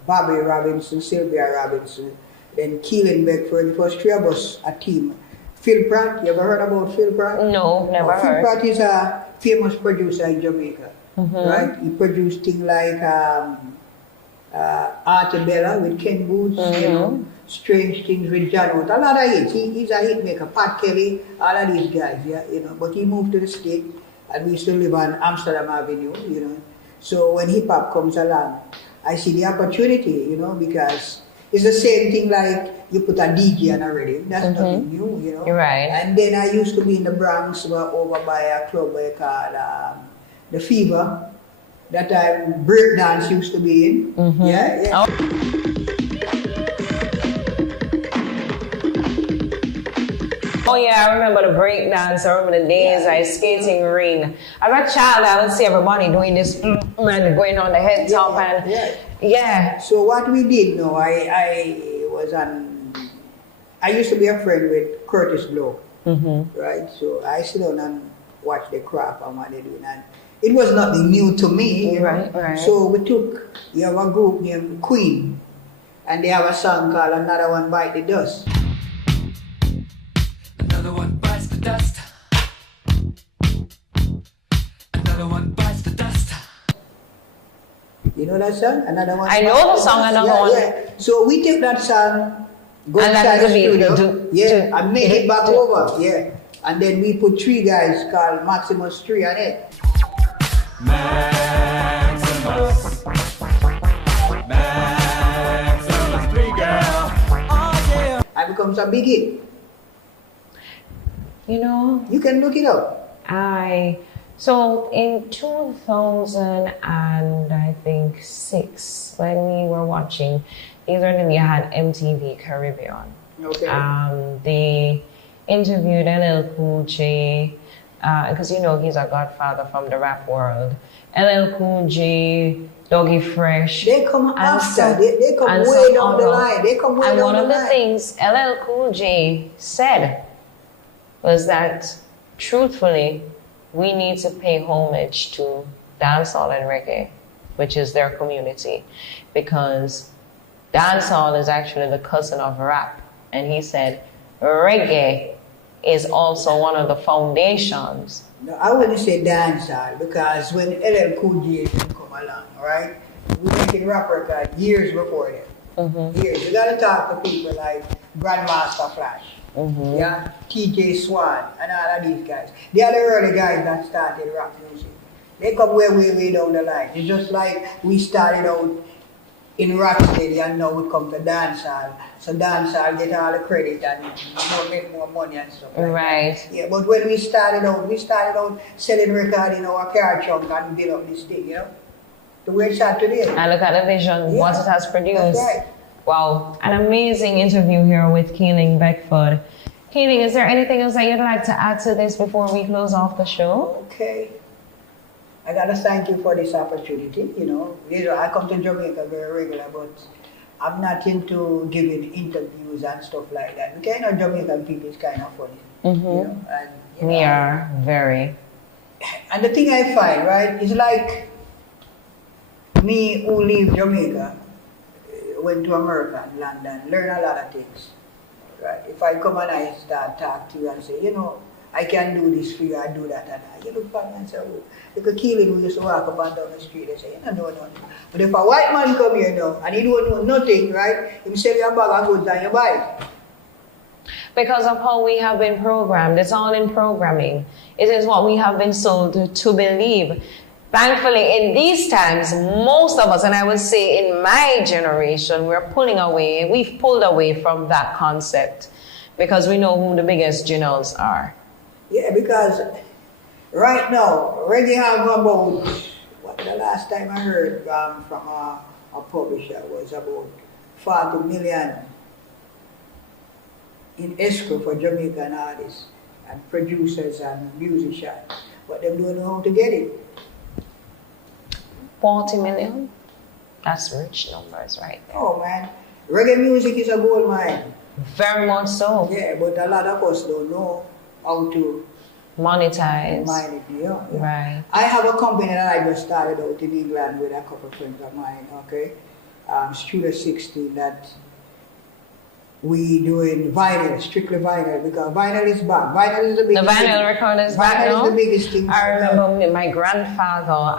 Bobby Robinson, Sylvia Robinson, then Keelan Beckford. It was three of us, a team. Phil Pratt, you ever heard about Phil Pratt? No, never heard. Phil Pratt is a famous producer in Jamaica, right? He produced things like Artebella with Ken Boots, you know, Strange Things with John Oates. A lot of hits. He's a hit maker. Pat Kelly, all of these guys, yeah, you know. But he moved to the States, and we still live on Amsterdam Avenue, you know. So when hip hop comes along, I see the opportunity, you know, because it's the same thing like you put a DJ on a radio. That's nothing new, you know. Right. And then I used to be in the Bronx over by a club called The Fever. That time breakdance used to be in. Yeah. Oh yeah, I remember the breakdance. I remember the days I skating ring. As a child, I would see everybody doing this and going on the head top and So what we did now, I used to be a friend with Curtis Blow, right? So I sit down and watch the craft and what they're doing, and it was nothing new to me, you know? Right. So you have a group named Queen, and they have a song called Another One Bite the Dust. Another one bites the dust. Another one bites the dust. You know that song? Another One. I know the song, Another One. Yeah. So we took that song, go inside the studio, and made it back over, and then we put three guys called Maximus 3 on it. Maximus 3, girl. Oh yeah. And becomes a big hit. You know, you can look it up. So in 2006, when we were watching, these are when we had MTV Caribbean. Okay. They interviewed LL Cool J, because you know he's a godfather from the rap world. LL Cool J, Doggy Fresh. They come after. They come way down the line. They come way down the line. And one of the things LL Cool J said was that, truthfully, we need to pay homage to dancehall and reggae, which is their community, because dancehall is actually the cousin of rap. And he said, reggae is also one of the foundations. No, I wouldn't say dancehall, because when LL Cool J come along, right, we making rap record years before them. Years. You gotta talk to people like Grandmaster Flash. TJ Swan and all of these guys. They are the early guys that started rap music. They come way down the line. It's just like we started out in Rocksteady and now we come to dancehall. So dancehall get all the credit and make more money and stuff like that. Yeah, but when we started out selling records in our car trunk and build up this thing, you know. The way it's at today. And look at the vision, what it has produced. That's right. Wow, an amazing interview here with Keeling Beckford. Keeling, is there anything else that you'd like to add to this before we close off the show? Okay. I gotta thank you for this opportunity, you know. I come to Jamaica very regular, but I'm not into giving interviews and stuff like that. Because Jamaican people is kind of funny. Mm-hmm. We are very. And the thing I find, right, is like me who leave Jamaica, went to America and London, learn a lot of things. Right? If I come and I start talk to you and say, I can do this for you, I do that and that. You look at me and say, oh, look at Keelan who used to walk up and down the street and say, no. But if a white man come here now and he don't know nothing, right, he sell you a bag of goods and you buy it. Because of how we have been programmed. It's all in programming. It is what we have been sold to believe. Thankfully, in these times, most of us, and I would say in my generation, we've pulled away from that concept because we know who the biggest generals are. Yeah, because right now, reggae have about, the last time I heard from a publisher was about 40 million in escrow for Jamaican artists and producers and musicians, but they don't know how to get it. 40 million? That's rich numbers right there. Oh man, reggae music is a gold mine. Very much so. Yeah, but a lot of us don't know how to monetize. Mine it, yeah. Right. I have a company that I just started out in England with a couple of friends of mine, okay? Studio 16, that we doing vinyl, strictly vinyl, because vinyl is back. Vinyl is the biggest thing. The vinyl record is back now? Vinyl is the biggest thing. I remember my grandfather,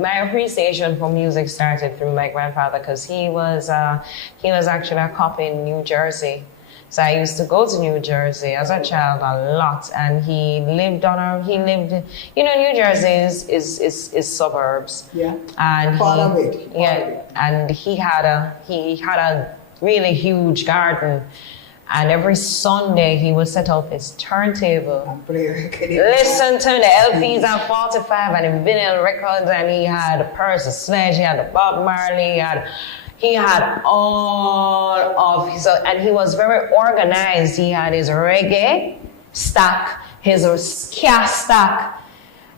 my appreciation for music started through my grandfather because he was actually a cop in New Jersey. So I used to go to New Jersey as a child a lot, and New Jersey is suburbs. Yeah. And and he had a really huge garden, and every Sunday he would set up his turntable, listen to the LPs and 45 and the vinyl records, and he had Percy Sledge, he had the Bob Marley, he had all of his, and he was very organized. He had his reggae stack, his ska stack,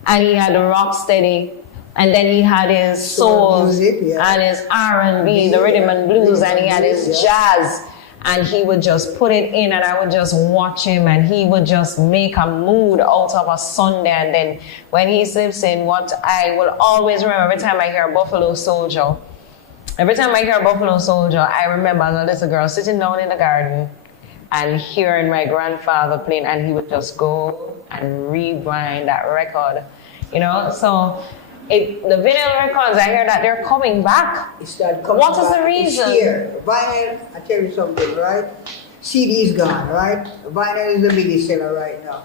and he had the rock steady, and then he had his soul music, and his R&B, the rhythm and blues, and he had his jazz, and he would just put it in, and I would just watch him, and he would just make a mood out of a Sunday. And then when he sleeps in, what I will always remember every time I hear Buffalo Soldier, I remember as a little girl sitting down in the garden and hearing my grandfather playing, and he would just go and rewind that record, So the vinyl records, I hear that they're coming back. What is the reason? It's here. Vinyl, I tell you something, right? CD is gone, right? Vinyl is the biggest seller right now.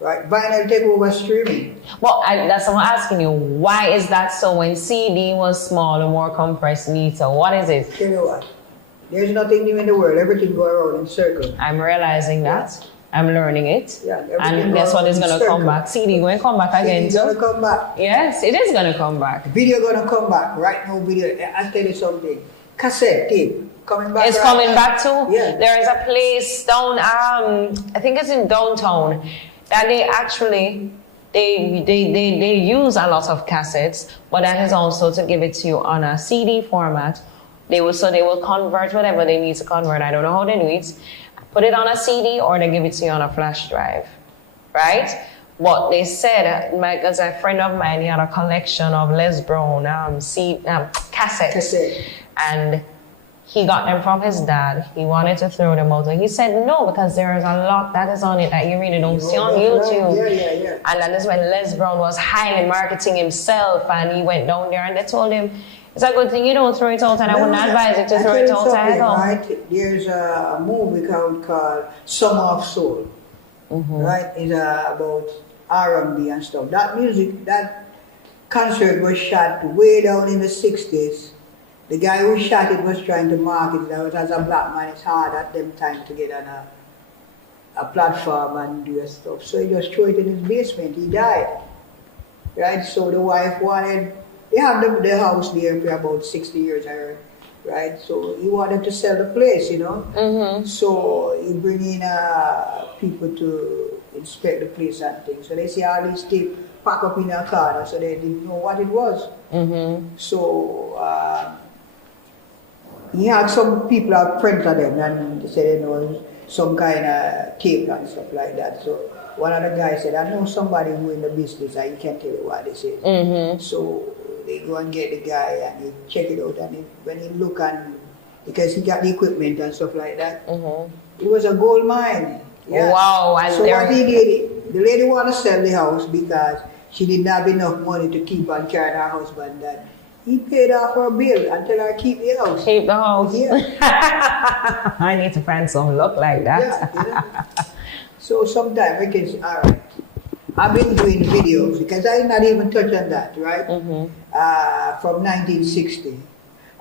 Right, vinyl take over streaming. Well, that's what I'm asking you. Why is that so? When CD was smaller, more compressed meter, what is it? Tell you what, there's nothing new in the world. Everything go around in circles. I'm realizing that. I'm learning it. Yeah, and guess what is going to come back? CD going to come back again too. CD going to come back. Yes, it is going to come back. Video going to come back. Right now, video. I'll tell you something. Cassette tape. Coming back. It's coming back too? Yeah. There is a place down, I think it's in downtown, that they actually, they use a lot of cassettes, but that is also to give it to you on a CD format. They will convert whatever they need to convert. I don't know how they do it. Put it on a CD or they give it to you on a flash drive, right? What they said, because a friend of mine, he had a collection of Les Brown cassettes, and he got them from his dad. He wanted to throw them out. And he said no, because there is a lot that is on it that you really don't see on YouTube. Yeah. And that is when Les Brown was highly marketing himself, and he went down there and they told him, it's a good thing you don't throw it out, and I wouldn't advise you to throw it out either. Right? There's a movie called Summer of Soul. Right? It's about R&B and stuff. That music, that concert was shot way down in the 60s. The guy who shot it was trying to market it. As a black man, it's hard at them time to get on a platform and do stuff. So he just threw it in his basement. He died. Right? So the wife wanted, they have the house there for about 60 years, I heard. Right? So he wanted to sell the place, So he bring in people to inspect the place and things. So they see all these tape pack up in a corner, so they didn't know what it was. So he had some people are friends of them and they said they know some kind of tape and stuff like that. So one of the guys said, I know somebody who in the business and he can tell you what this is. So they go and get the guy and he check it out and when he look and because he got the equipment and stuff like that, it was a gold mine. Yeah. Wow. And so what he did, the lady wanted to sell the house because she didn't have enough money to keep on carrying her husband. That he paid off her bill and tell her keep the house. Keep the house. Yeah. I need to find some luck like that. Yeah. So sometimes we can say, all right, I've been doing videos because I not even touch on that, right? From 1960.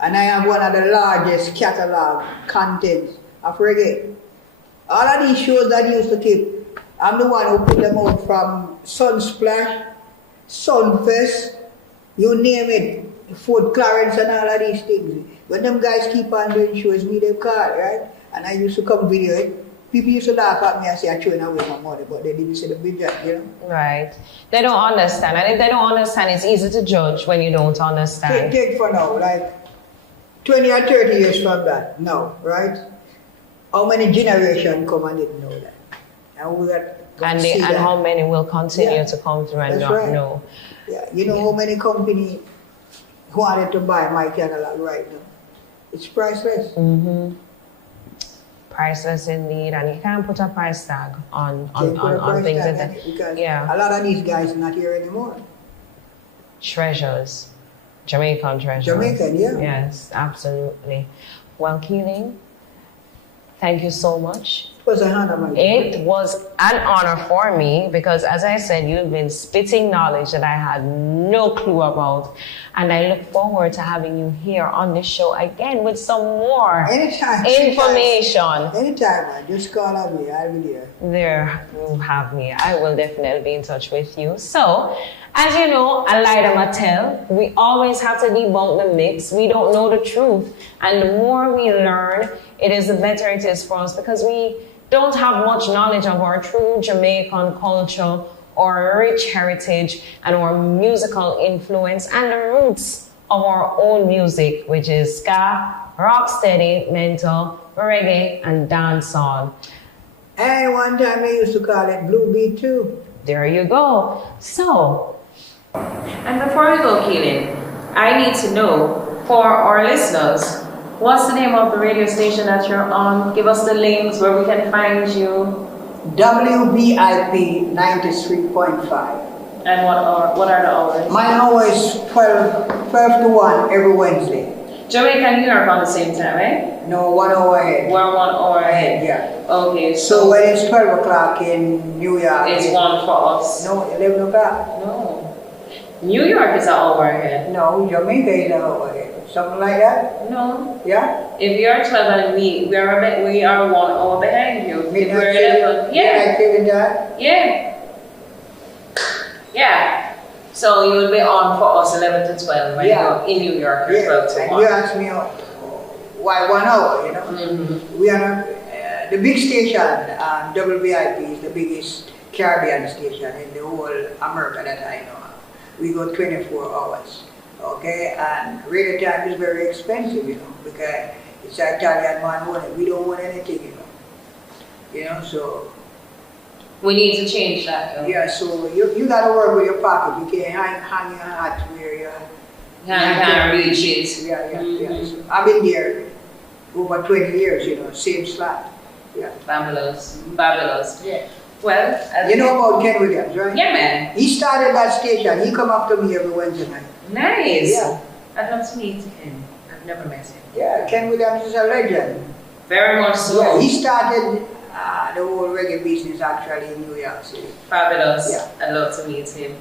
And I have one of the largest catalog contents of reggae. All of these shows that I used to keep, I'm the one who put them out from Sunsplash, Sunfest, you name it, Fort Clarence and all of these things. When them guys keep on doing shows, we them call, right? And I used to come video it. People used to laugh at me and say I'm throwing away my money, but they didn't see the video, you know? Right. They don't understand. And if they don't understand, it's easy to judge when you don't understand. Take for now, like 20 or 30 years from that, now, right? How many generations come and didn't know that? And we got and how many will continue to come through and not know? Yeah, you know how many companies wanted to buy my catalog right now? It's priceless. Priceless indeed, and you can't put a price tag on things like that. Because a lot of these guys are not here anymore. Treasures. Jamaican treasures. Jamaican, yeah. Yes, absolutely. Well, Keeling, thank you so much. It was an honor, my dear. It was an honor for me because, as I said, you've been spitting knowledge that I had no clue about. And I look forward to having you here on this show again with some more information. Anytime, man. Just call on me. I'll be there. There you have me. I will definitely be in touch with you. So, as you know, I lied on my tell. We always have to debunk the myths. We don't know the truth. And the more we learn, it is the better it is for us because we don't have much knowledge of our true Jamaican culture, our rich heritage, and our musical influence, and the roots of our own music, which is ska, rocksteady, mental, reggae, and dancehall. And one time they used to call it blue beat too. There you go. So, and before we go, Keelan, I need to know, for our listeners, what's the name of the radio station that you're on? Give us the links where we can find you. WBIP 93.5. And what are the hours? My hour is 12 to 1 every Wednesday. Jamaica and New York on the same time, eh? No, 1 hour ahead. We're 1 hour ahead. Yeah. Okay, so when it's 12 o'clock in New York, it's 1 for us. No, 11 o'clock. No. New York is an hour ahead. No, Jamaica is an hour ahead. Something like that? No. Yeah? If you're 12 and we are 1 hour behind you. If we're 11. Yeah. Yeah. Yeah. So you will be on for us 11 to 12 when you're in New York or 12 to 1. And you ask me why 1 hour, you know? We are the big station, WVIP is the biggest Caribbean station in the whole America that I know of. We go 24 hours. Okay, and radio time is very expensive, you know, because it's an Italian man own. We don't want anything, you know, so. We need to change that, though. Yeah, so you got to work with your pocket. You can't hang your hat where you can't reach it. Yeah. So I've been there over 20 years, you know, same slot. Yeah. Fabulous. Yeah. Well, you know about Ken Williams, right? Yeah, man. He started that station. He come up to me every Wednesday night. Nice. Yeah. I'd love to meet him. I've never met him. Yeah, Ken Williams is a legend. Very much so. Yeah, he started the whole reggae business actually in New York City. Fabulous. Yeah. I'd love to meet him.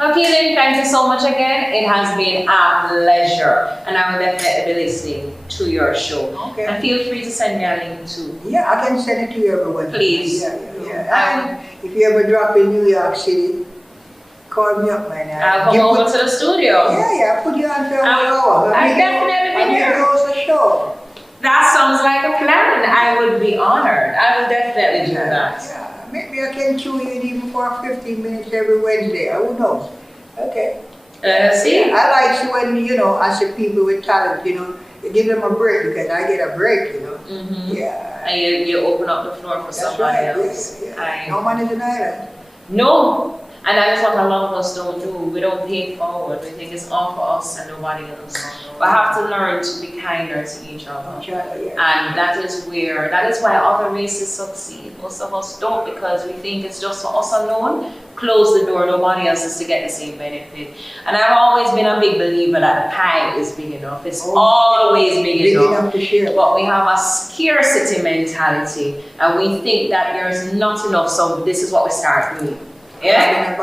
Okay, then, thank you so much again. It has been a pleasure. And I will definitely be listening to your show. Okay. And feel free to send me a link too. Yeah, I can send it to you every Wednesday. Please. Yeah. And if you ever drop in New York City, call me up, man. I'll come over to the studio. Yeah, put you on for a hour. I'll definitely be here. I'll host a show. That sounds like a plan. I would be honored. I will definitely do that. Yeah. Maybe I can tune in even for 15 minutes every Wednesday. Who knows? Okay. See? I like when, you know, I see people with talent, you know, give them a break because I get a break, you know. Yeah. And you open up the floor for somebody else. Yeah. No money deny that. No. And that is what a lot of us don't do. We don't pay forward. We think it's all for us and nobody else. We have to learn to be kinder to each other. And that is why other races succeed. Most of us don't because we think it's just for us alone. Close the door, nobody else is to get the same benefit. And I've always been a big believer that the pie is big enough. It's always big enough. To share. But we have a scarcity mentality and we think that there's not enough, so this is what we start doing. Yeah?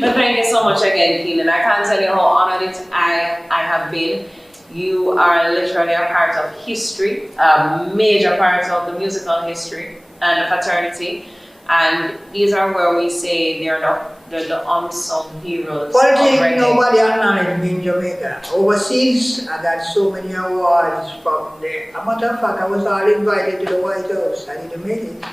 But thank you so much again, Keenan. I can't tell you how honored I have been. You are literally a part of history, a major part of the musical history and the fraternity. And these are where we say they're the unsung heroes. Politics, nobody acknowledged me in Jamaica. Overseas, I got so many awards from there. As a matter of fact, I was all invited to the White House. I didn't make it.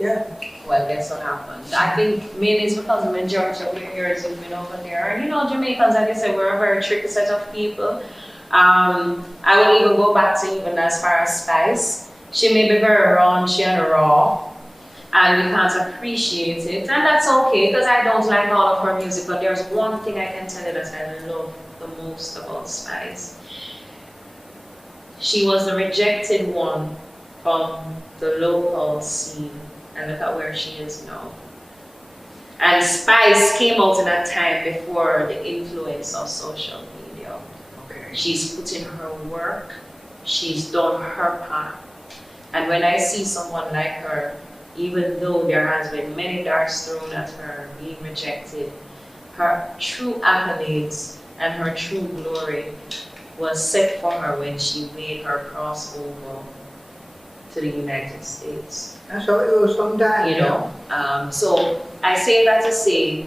Yeah. Well, guess what happened? I think mainly it's because the majority of your ears have been over there. And you know, Jamaicans, like I said, we're a very tricky set of people. I would even go back to even as far as Spice. She may be very raunchy and raw, and we can't appreciate it. And that's okay, because I don't like all of her music, but there's one thing I can tell you that I love the most about Spice. She was the rejected one from the local scene. And look at where she is now. And Spice came out in that time before the influence of social media. Okay. She's put in her work, she's done her part. And when I see someone like her, even though there has been many darts thrown at her, being rejected, her true accolades and her true glory was set for her when she made her crossover to the United States. That's how it goes sometimes. You know, so I say that to say,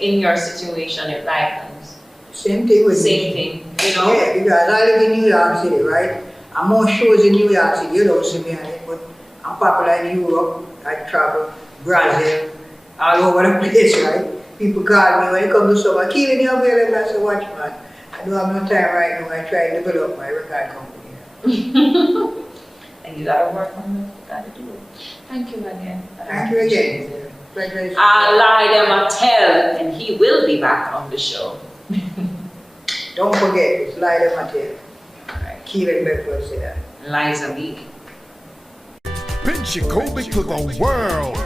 in your situation, it likens. Same thing with Same me. thing, you know? Yeah, because I live in New York City, right? I'm more shows in New York City. You don't see me on it, but I'm popular in Europe. I travel, Brazil, all over the place, right? People call me when it comes to summer. Keelan, you're available as a watchman. I don't have no time right now. I try to develop my record company. And you gotta work on it, you gotta do it. Thank you again. Thank you again. Lie Mattel, and he will be back on the show. Don't forget, it's Lie Mattel. Keelan Bedford said that. Liza B. Pinchykobi to the world.